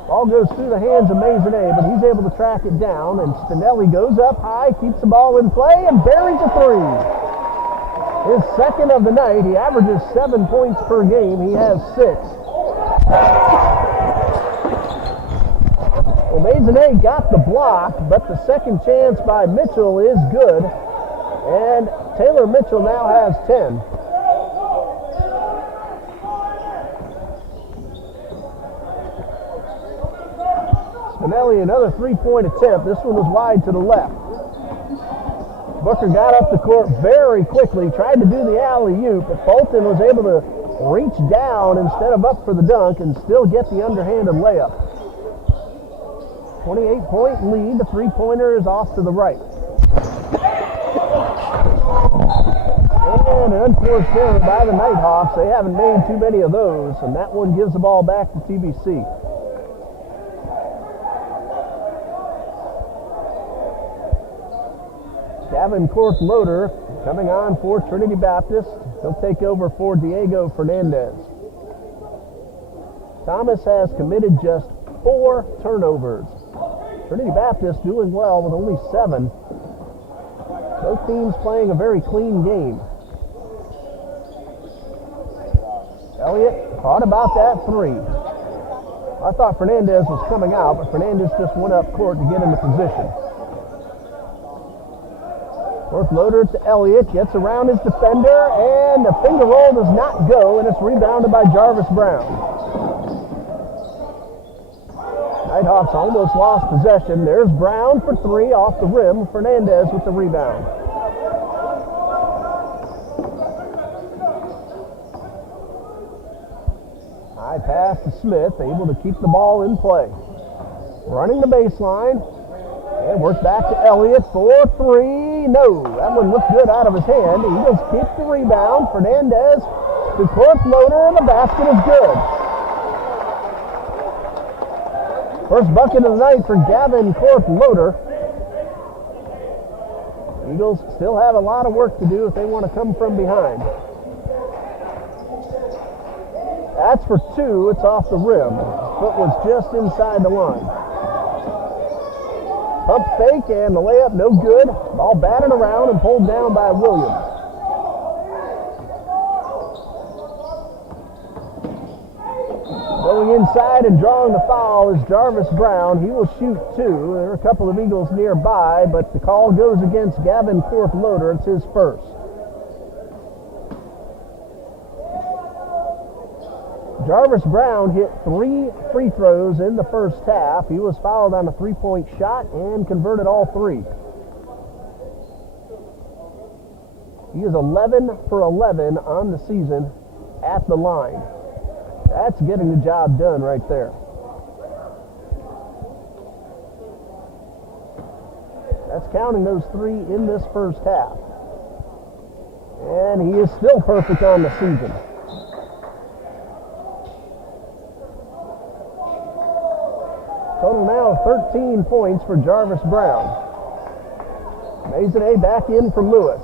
Ball goes through the hands of Maisonnet, but he's able to track it down, and Spinelli goes up high, keeps the ball in play, and buries a 3. His second of the night. He averages 7 points per game. He has 6. Well, Maisonnet got the block, but the second chance by Mitchell is good, and Taylor Mitchell now has 10. Spinelli, another 3-point attempt. This one was wide to the left. Booker got up the court very quickly, tried to do the alley-oop, but Fulton was able to reach down instead of up for the dunk and still get the underhanded layup. 28-point lead. The 3-pointer is off to the right. And an unforced error by the Nighthawks. They haven't made too many of those, and that one gives the ball back to TBC. Davenport Loader coming on for Trinity Baptist. He'll take over for Diego Fernandez. Thomas has committed just 4 turnovers. Trinity Baptist doing well with only 7. Both teams playing a very clean game. Elliott thought about that 3. I thought Fernandez was coming out, but Fernandez just went up court to get into position. Fourth loader to Elliott, gets around his defender, and the finger roll does not go, and it's rebounded by Jarvis Brown. Nighthawks almost lost possession. There's Brown for 3 off the rim. Fernandez with the rebound. High pass to Smith, able to keep the ball in play. Running the baseline. And works back to Elliott for 3. No, that one looked good out of his hand. The Eagles keep the rebound. Fernandez to fourth loader, and the basket is good. First bucket of the night for Gavin Korth Loader. Eagles still have a lot of work to do if they want to come from behind. That's for 2. It's off the rim. Foot was just inside the line. Pump fake and the layup no good. Ball batted around and pulled down by Williams. Going side and drawing the foul is Jarvis Brown. He will shoot two. There are a couple of Eagles nearby, but the call goes against Gavin Korth-Loader. It's his first. Jarvis Brown hit 3 free throws in the first half. He was fouled on a three-point shot and converted all 3. He is 11 for 11 on the season at the line. That's getting the job done right there. That's counting those 3 in this first half. And he is still perfect on the season. Total now of 13 points for Jarvis Brown. Maisonnet back in from Lewis.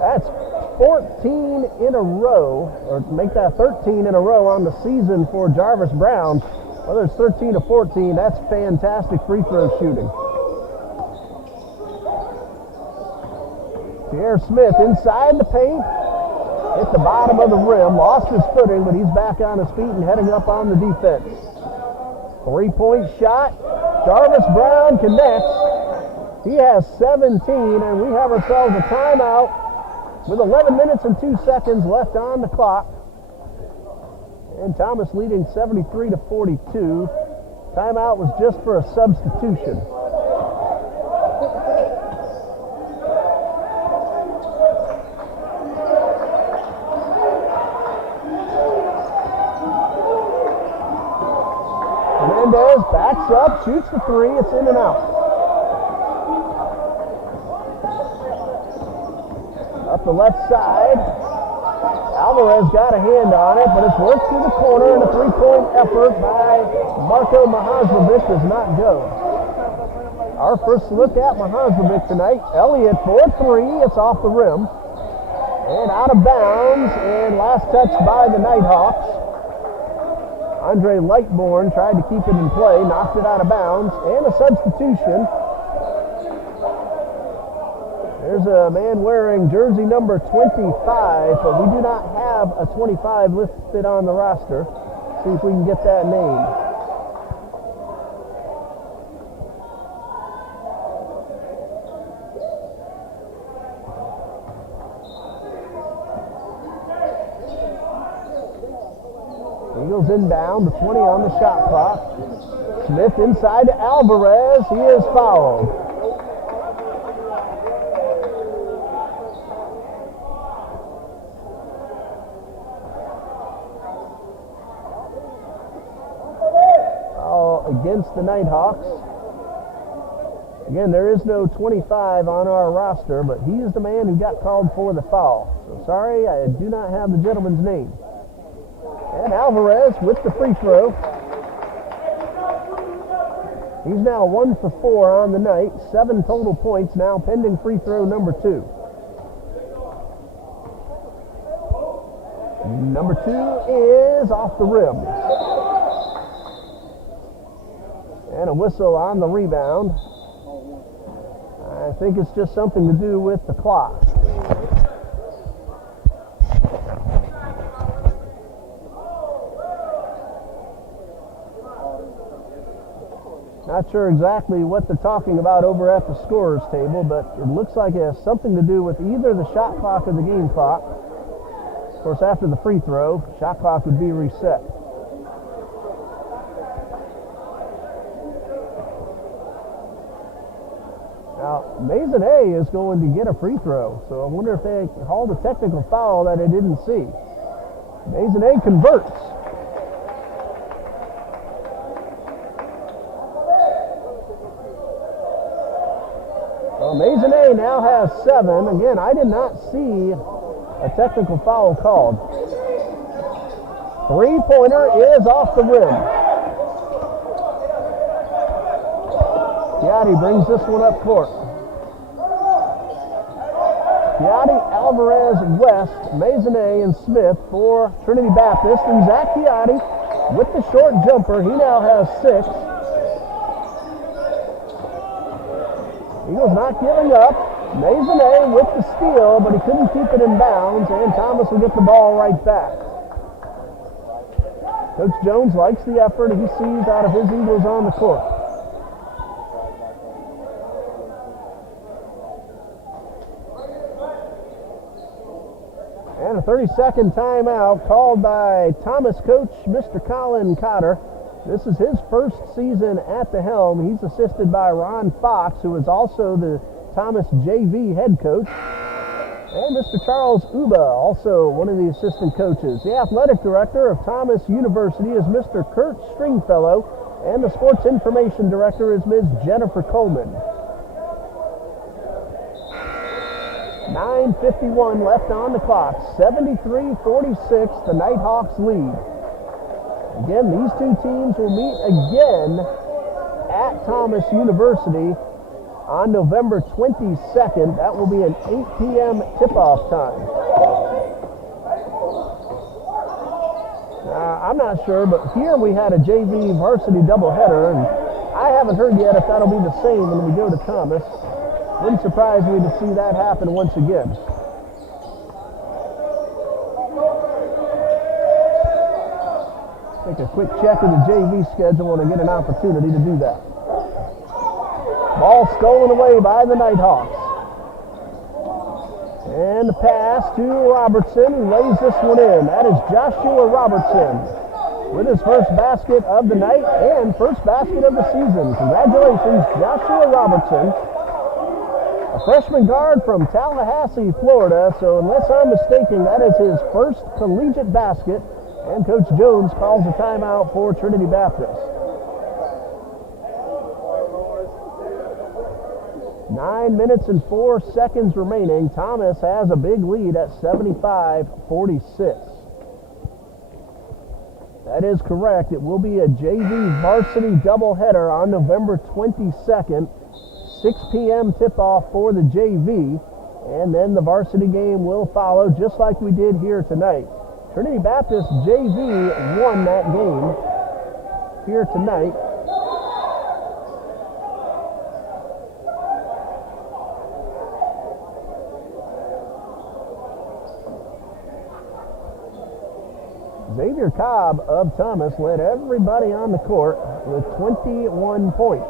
That's 14 in a row, or make that 13 in a row on the season for Jarvis Brown. Whether it's 13 to 14, that's fantastic free throw shooting. Pierre Smith inside the paint. Hit the bottom of the rim, lost his footing, but he's back on his feet and heading up on the defense. 3-point shot. Jarvis Brown connects. He has 17, and we have ourselves a timeout with 11 minutes and 2 seconds left on the clock. And Thomas leading 73 to 42. Timeout was just for a substitution. Hernandez backs up, shoots the 3, it's in and out. Up the left side, Alvarez got a hand on it, but it's worked through the corner, and a 3-point effort by Marko Mahaslovic does not go. Our first look at Mahaslovic tonight. Elliott for 3, it's off the rim. And out of bounds, and last touch by the Nighthawks. Andre Lightbourne tried to keep it in play, knocked it out of bounds, and a substitution. There's a man wearing jersey number 25, but we do not have a 25 listed on the roster. See if we can get that name. Eagles inbound, the 20 on the shot clock. Smith inside to Alvarez. He is fouled. Against the Nighthawks. Again, there is no 25 on our roster, but he is the man who got called for the foul. So sorry, I do not have the gentleman's name. And Alvarez with the free throw. He's now 1 for 4 on the night. 7 total points now, pending free throw number 2. Number 2 is off the rim. And a whistle on the rebound. I think it's just something to do with the clock. Not sure exactly what they're talking about over at the scorer's table, but it looks like it has something to do with either the shot clock or the game clock. Of course, after the free throw, shot clock would be reset. Now, Maisonnet is going to get a free throw, so I wonder if they called a technical foul that I didn't see. Maisonnet converts. Well, Maisonnet now has 7. Again, I did not see a technical foul called. 3-pointer is off the rim. Piatti brings this one up court. Piatti, Alvarez, West, Maisonnet, and Smith for Trinity Baptist. And Zach Piatti with the short jumper. He now has 6. Eagles not giving up. Maisonnet with the steal, but he couldn't keep it in bounds, and Thomas will get the ball right back. Coach Jones likes the effort he sees out of his Eagles on the court. And a 30-second timeout called by Thomas coach, Mr. Colin Cotter. This is his first season at the helm. He's assisted by Ron Fox, who is also the Thomas JV head coach. And Mr. Charles Uba, also one of the assistant coaches. The athletic director of Thomas University is Mr. Kurt Stringfellow, and the sports information director is Ms. Jennifer Coleman. 9:51 left on the clock. 73-46, the Nighthawks lead. Again, these two teams will meet again at Thomas University on November 22nd. That will be an 8 p.m. tip-off time. I'm not sure, but here we had a JV varsity doubleheader, and I haven't heard yet if that'll be the same when we go to Thomas. Wouldn't surprise me to see that happen once again. Take a quick check of the JV schedule when I get an opportunity to do that. Ball stolen away by the Nighthawks. And the pass to Robertson, who lays this one in. That is Joshua Robertson with his first basket of the night and first basket of the season. Congratulations, Joshua Robertson. A freshman guard from Tallahassee, Florida, so unless I'm mistaken, that is his first collegiate basket, and Coach Jones calls a timeout for Trinity Baptist. 9 minutes and 4 seconds remaining. Thomas has a big lead at 75-46. That is correct. It will be a JV varsity doubleheader on November 22nd. 6 p.m. tip-off for the JV, and then the varsity game will follow just like we did here tonight. Trinity Baptist JV won that game here tonight. Xavier Cobb of Thomas led everybody on the court with 21 points.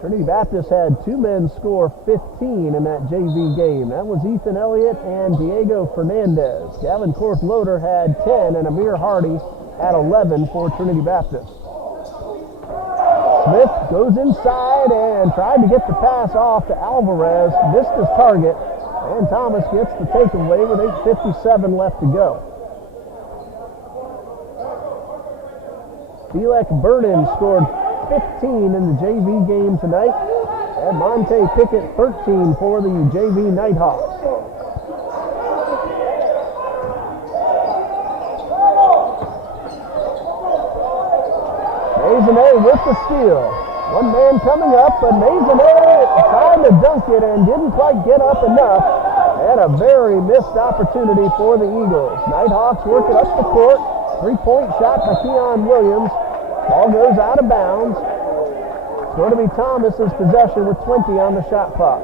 Trinity Baptist had two men score 15 in that JV game. That was Ethan Elliott and Diego Fernandez. Gavin Korth-Loader had 10, and Amir Hardy had 11 for Trinity Baptist. Smith goes inside and tried to get the pass off to Alvarez, missed his target, and Thomas gets the takeaway with 8:57 left to go. Felix Burden scored 15 in the JV game tonight, and Monte Pickett 13 for the JV Nighthawks. Maisonnet with the steal. One man coming up, but Maisonnet trying to dunk it and didn't quite get up enough. And a very missed opportunity for the Eagles. Nighthawks working up the court. 3-point shot by Keon Williams. Ball goes out of bounds. It's going to be Thomas's possession with 20 on the shot clock.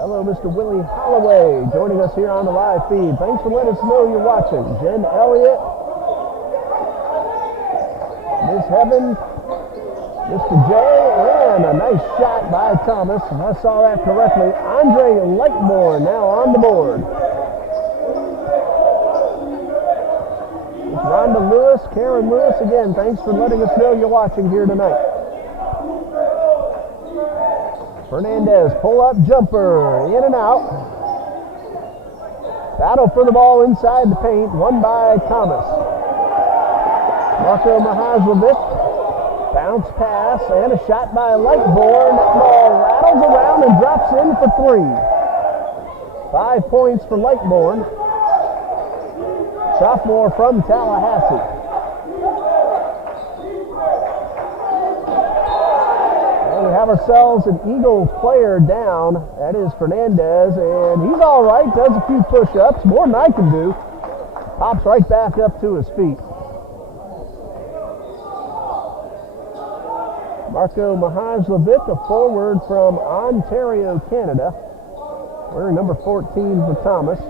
Hello, Mr. Willie Holloway, joining us here on the live feed. Thanks for letting us know you're watching. Jen Elliott, Miss Heaven, Mr. J, and a nice shot by Thomas. If I saw that correctly, Andre Lightmore now on the board. It's Rhonda Lewis, Karen Lewis. Again, thanks for letting us know you're watching here tonight. Fernandez, pull-up jumper, in and out. Battle for the ball inside the paint, won by Thomas. Marco Mahazlovic, bounce pass, and a shot by Lightborn. That ball rattles around and drops in for 3. 5 points for Lightborn. Sophomore from Tallahassee. have ourselves an Eagles player down. That is Fernandez, and he's all right. Does a few push-ups, more than I can do. Pops right back up to his feet. Marco Mahajlovic, a forward from Ontario, Canada. Wearing number 14 for Thomas.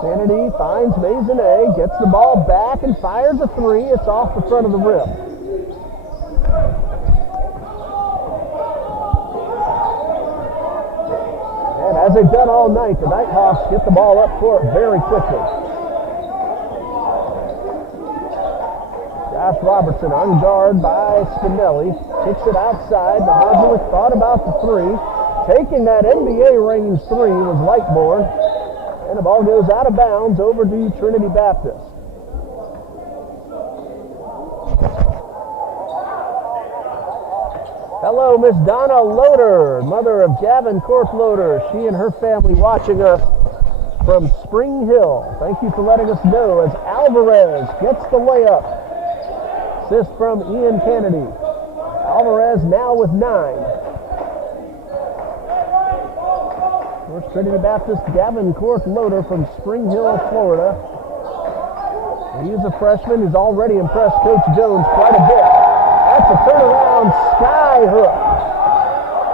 Kennedy finds Maisonnet, gets the ball back and fires a three. It's off the front of the rim. And as they've done all night, the Nighthawks get the ball up court very quickly. Josh Robertson on guard by Spinelli. Kicks it outside. Mahajlovic thought about the three. Taking that NBA range three was Lightborn. And the ball goes out of bounds over to Trinity Baptist. Hello, Miss Donna Loader, mother of Gavin Corp Loader. She and her family watching us from Spring Hill. Thank you for letting us know as Alvarez gets the layup. Assist from Ian Kennedy. Alvarez now with 9. Trinity Baptist, Gavin Cork Loader from Spring Hill, Florida. He is a freshman. He's already impressed Coach Jones quite a bit. That's a turnaround sky hook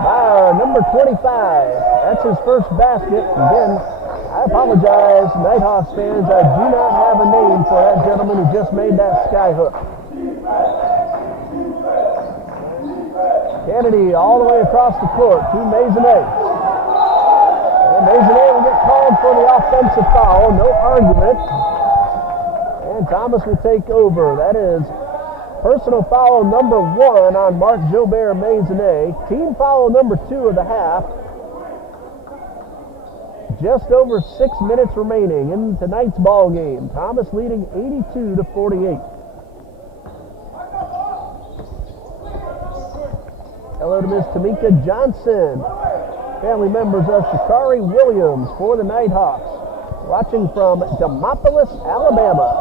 by our number 25. That's his first basket. Again, I apologize, Nighthawks fans. I do not have a name for that gentleman who just made that sky hook. Kennedy all the way across the court to Maisonnet. Maisonnet will get called for the offensive foul. No argument. And Thomas will take over. That is personal foul number 1 on Mark Jobert Maisonnet. Team foul number 2 of the half. Just over 6 minutes remaining in tonight's ball game. Thomas leading 82-48. Hello to Miss Tamika Johnson. Family members of Shakari Williams for the Nighthawks. Watching from Demopolis, Alabama.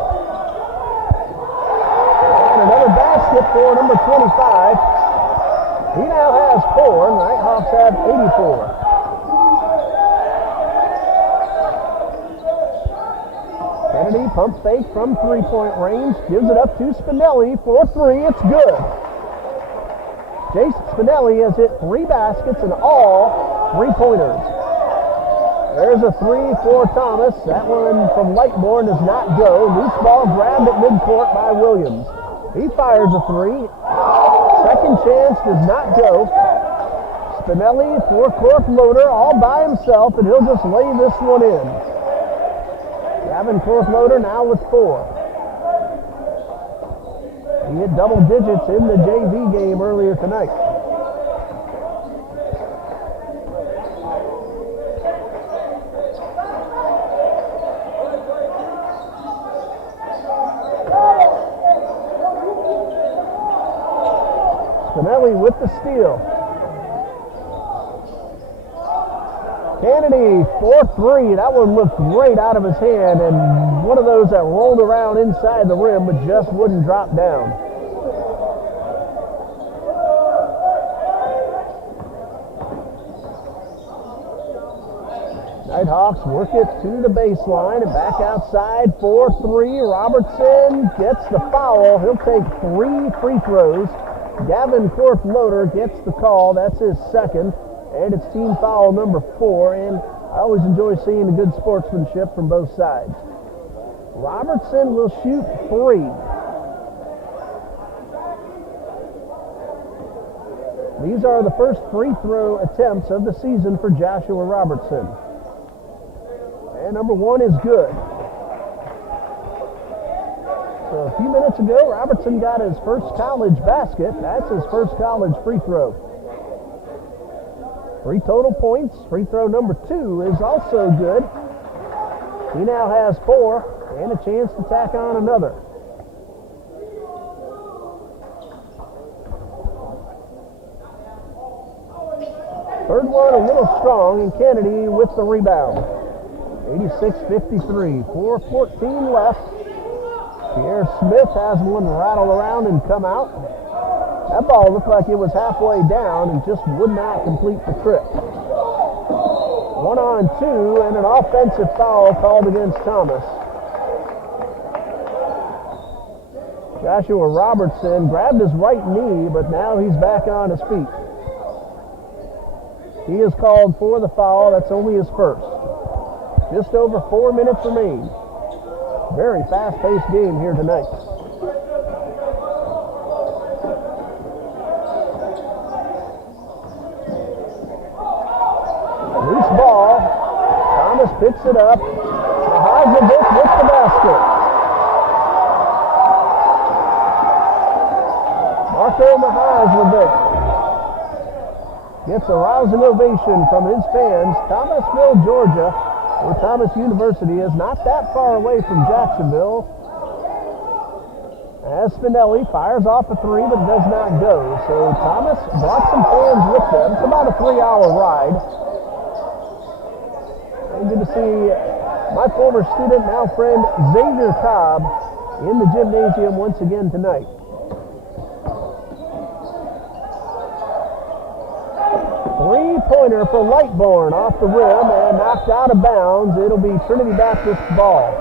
And another basket for number 25. He now has 4. The Nighthawks have 84. Kennedy, pump fake from three-point range. Gives it up to Spinelli for 3. It's good. Jason Spinelli has hit 3 baskets and all 3-pointers. There's a 3 for Thomas. That one from Lightborn does not go. Loose ball grabbed at midcourt by Williams. He fires a 3. Second chance does not go. Spinelli for Cork Loader all by himself, and he'll just lay this one in. Gavin Cork Loader now with 4. He hit double digits in the JV game earlier tonight. Spinelli with the steal. Kennedy for 3. That one looked great out of his hand, and one of those that rolled around inside the rim but just wouldn't drop down. Nighthawks work it to the baseline and back outside for 3. Robertson gets the foul. He'll take 3 free throws. Gavin Corp Loader gets the call. That's his second. And it's team foul number 4. And I always enjoy seeing the good sportsmanship from both sides. Robertson will shoot 3. These are the first free throw attempts of the season for Joshua Robertson. And number 1 is good. So a few minutes ago, Robertson got his first college basket. That's his first college free throw. 3 total points. Free throw number 2 is also good. He now has 4 and a chance to tack on another. Third one a little strong, and Kennedy with the rebound. 86-53. 4:14 left. Pierre Smith has one rattle around and come out. That ball looked like it was halfway down and just would not complete the trip. 1-on-2 and an offensive foul called against Thomas. Joshua Robertson grabbed his right knee, but now he's back on his feet. He is called for the foul. That's only his first. Just over 4 minutes remain. Very fast-paced game here tonight. Loose ball. Thomas picks it up. Mahazovic with the basket. Marco Mahazovic gets a rousing ovation from his fans. Thomasville, Georgia, where Thomas University is not that far away from Jacksonville. As Spinelli fires off a three, but does not go. So Thomas brought some fans with them. It's about a 3-hour ride. And good to see my former student, now friend, Xavier Cobb, in the gymnasium once again tonight. Three-pointer for Lightbourne off the rim and knocked out of bounds. It'll be Trinity Baptist ball.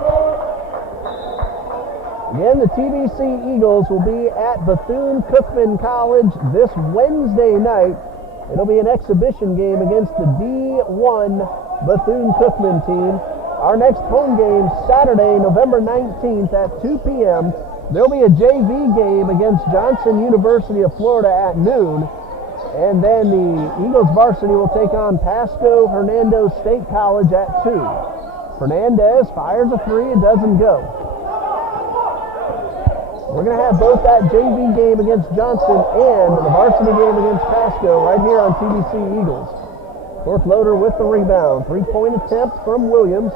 Again, the TBC Eagles will be at Bethune-Cookman College this Wednesday night. It'll be an exhibition game against the D1 Bethune-Cookman team. Our next home game, Saturday, November 19th at 2 p.m. There'll be a JV game against Johnson University of Florida at noon. And then the Eagles varsity will take on Pasco Hernando State College at 2. Fernandez fires a three, it doesn't go. We're going to have both that JV game against Johnson and the varsity game against Pasco right here on TBC Eagles. Kortloder with the rebound. Three-point attempt from Williams.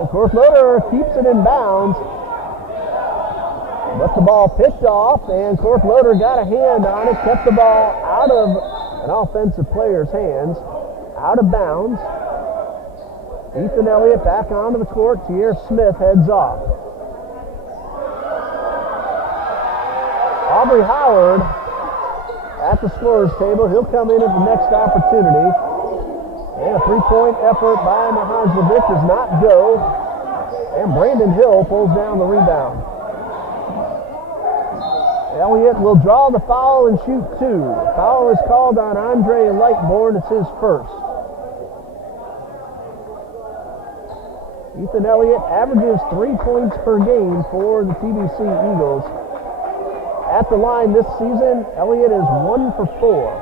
And Kortloder keeps it in bounds. But the ball picked off, and Kortloder got a hand on it, kept the ball out of an offensive player's hands, out of bounds. Ethan Elliott back onto the court. Tierre Smith heads off. Aubrey Howard at the scorer's table. He'll come in at the next opportunity. And a three-point effort by Mahazovic does not go. And Brandon Hill pulls down the rebound. Elliott will draw the foul and shoot two. Foul is called on Andre Lightbourne. It's his first. Ethan Elliott averages 3 points per game for the TBC Eagles. At the line this season, Elliott is 1 for 4.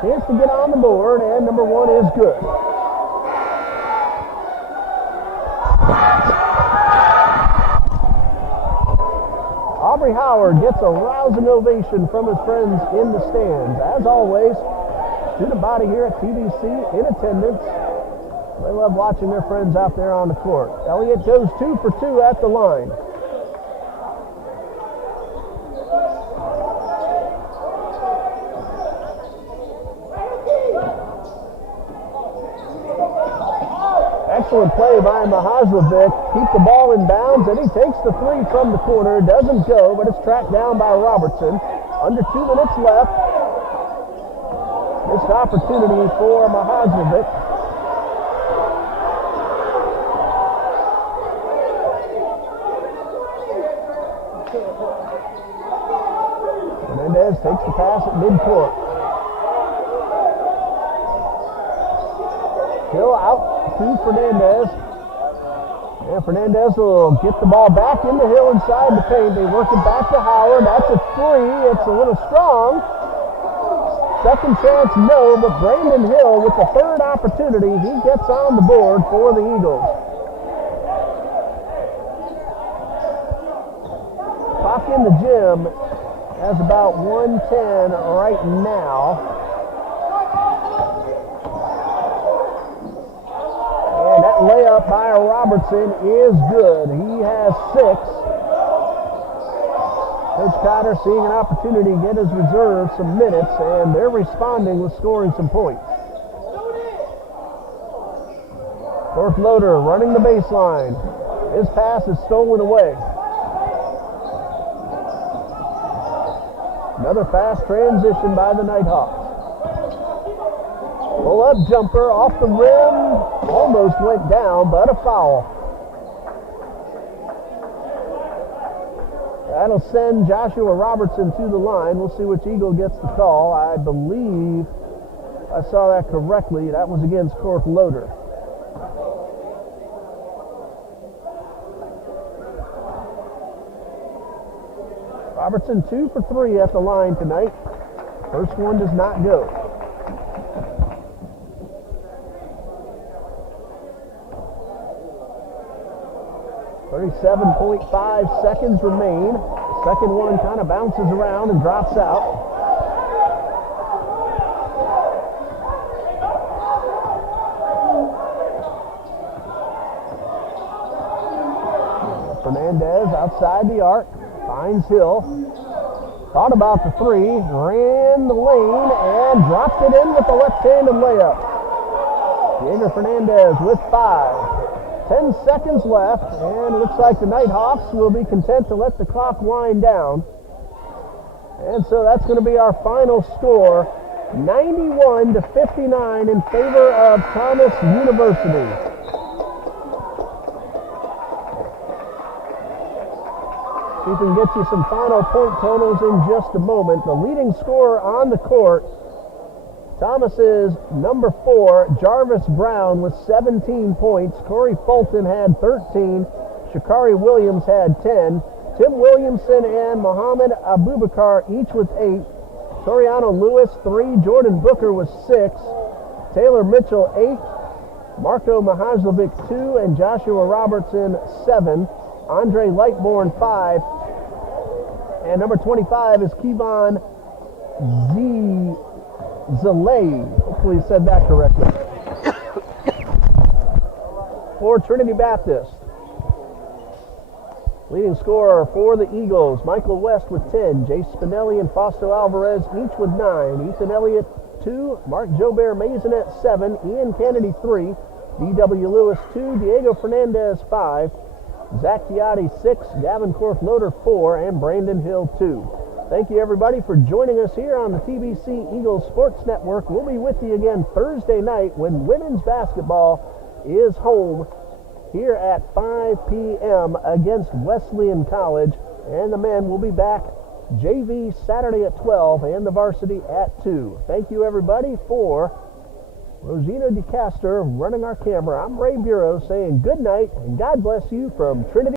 Chance to get on the board, and number one is good. Aubrey Howard gets a rousing ovation from his friends in the stands. As always, student body here at TBC in attendance. They love watching their friends out there on the court. Elliott goes 2 for 2 at the line. Excellent play by Mahazovic. Keep the ball in bounds, and he takes the three from the corner. Doesn't go, but it's tracked down by Robertson. Under 2 minutes left. Missed opportunity for Mahazovic. Fernandez takes the pass at midcourt. Hill out to Fernandez. And Fernandez will get the ball back into Hill inside the paint. They work it back to Howard. That's a three. It's a little strong. Second chance, no, but Brandon Hill with the third opportunity, he gets on the board for the Eagles. Clock in the gym has about 1:10 right now. And that layup by Robertson is good. He has 6. Coach Cotter seeing an opportunity to get his reserves some minutes, and they're responding with scoring some points. North Loader running the baseline. His pass is stolen away. Another fast transition by the Nighthawks. Pull-up jumper off the rim. Almost went down, but a foul. That'll send Joshua Robertson to the line. We'll see which Eagle gets the call. I believe I saw that correctly. That was against North Loader. Robertson 2 for 3 at the line tonight. First one does not go. .5 seconds remain. Second one kind of bounces around and drops out. Fernandez outside the arc. Finds Hill. Thought about the three. Ran the lane and dropped it in with a left-handed layup. Diego Fernandez with 5. 10 seconds left, and it looks like the Nighthawks will be content to let the clock wind down. And so that's going to be our final score, 91-59 in favor of Thomas University. See if we can get you some final point totals in just a moment. The leading scorer on the court, Thomas's number 4, Jarvis Brown, with 17 points. Corey Fulton had 13. Shakari Williams had 10. Tim Williamson and Mohammed Abubakar each with 8. Soriano Lewis, 3. Jordan Booker was 6. Taylor Mitchell, 8. Marco Mahajlovic, 2. And Joshua Robertson, 7. Andre Lightborn, 5. And number 25 is Kevon Zalay. Hopefully you said that correctly. For Trinity Baptist. Leading scorer for the Eagles, Michael West with 10. Jay Spinelli and Fausto Alvarez each with 9. Ethan Elliott, 2. Mark Jobert Masonet, 7. Ian Kennedy, 3. D.W. Lewis, 2. Diego Fernandez, 5. Zach Chiotti, 6. Gavin Korth-Loader, 4. And Brandon Hill, 2. Thank you, everybody, for joining us here on the TBC Eagles Sports Network. We'll be with you again Thursday night when women's basketball is home here at 5 p.m. against Wesleyan College. And the men will be back JV Saturday at 12 and the varsity at 2. Thank you, everybody, for Rosina DeCaster running our camera. I'm Ray Bureau saying good night and God bless you from Trinity.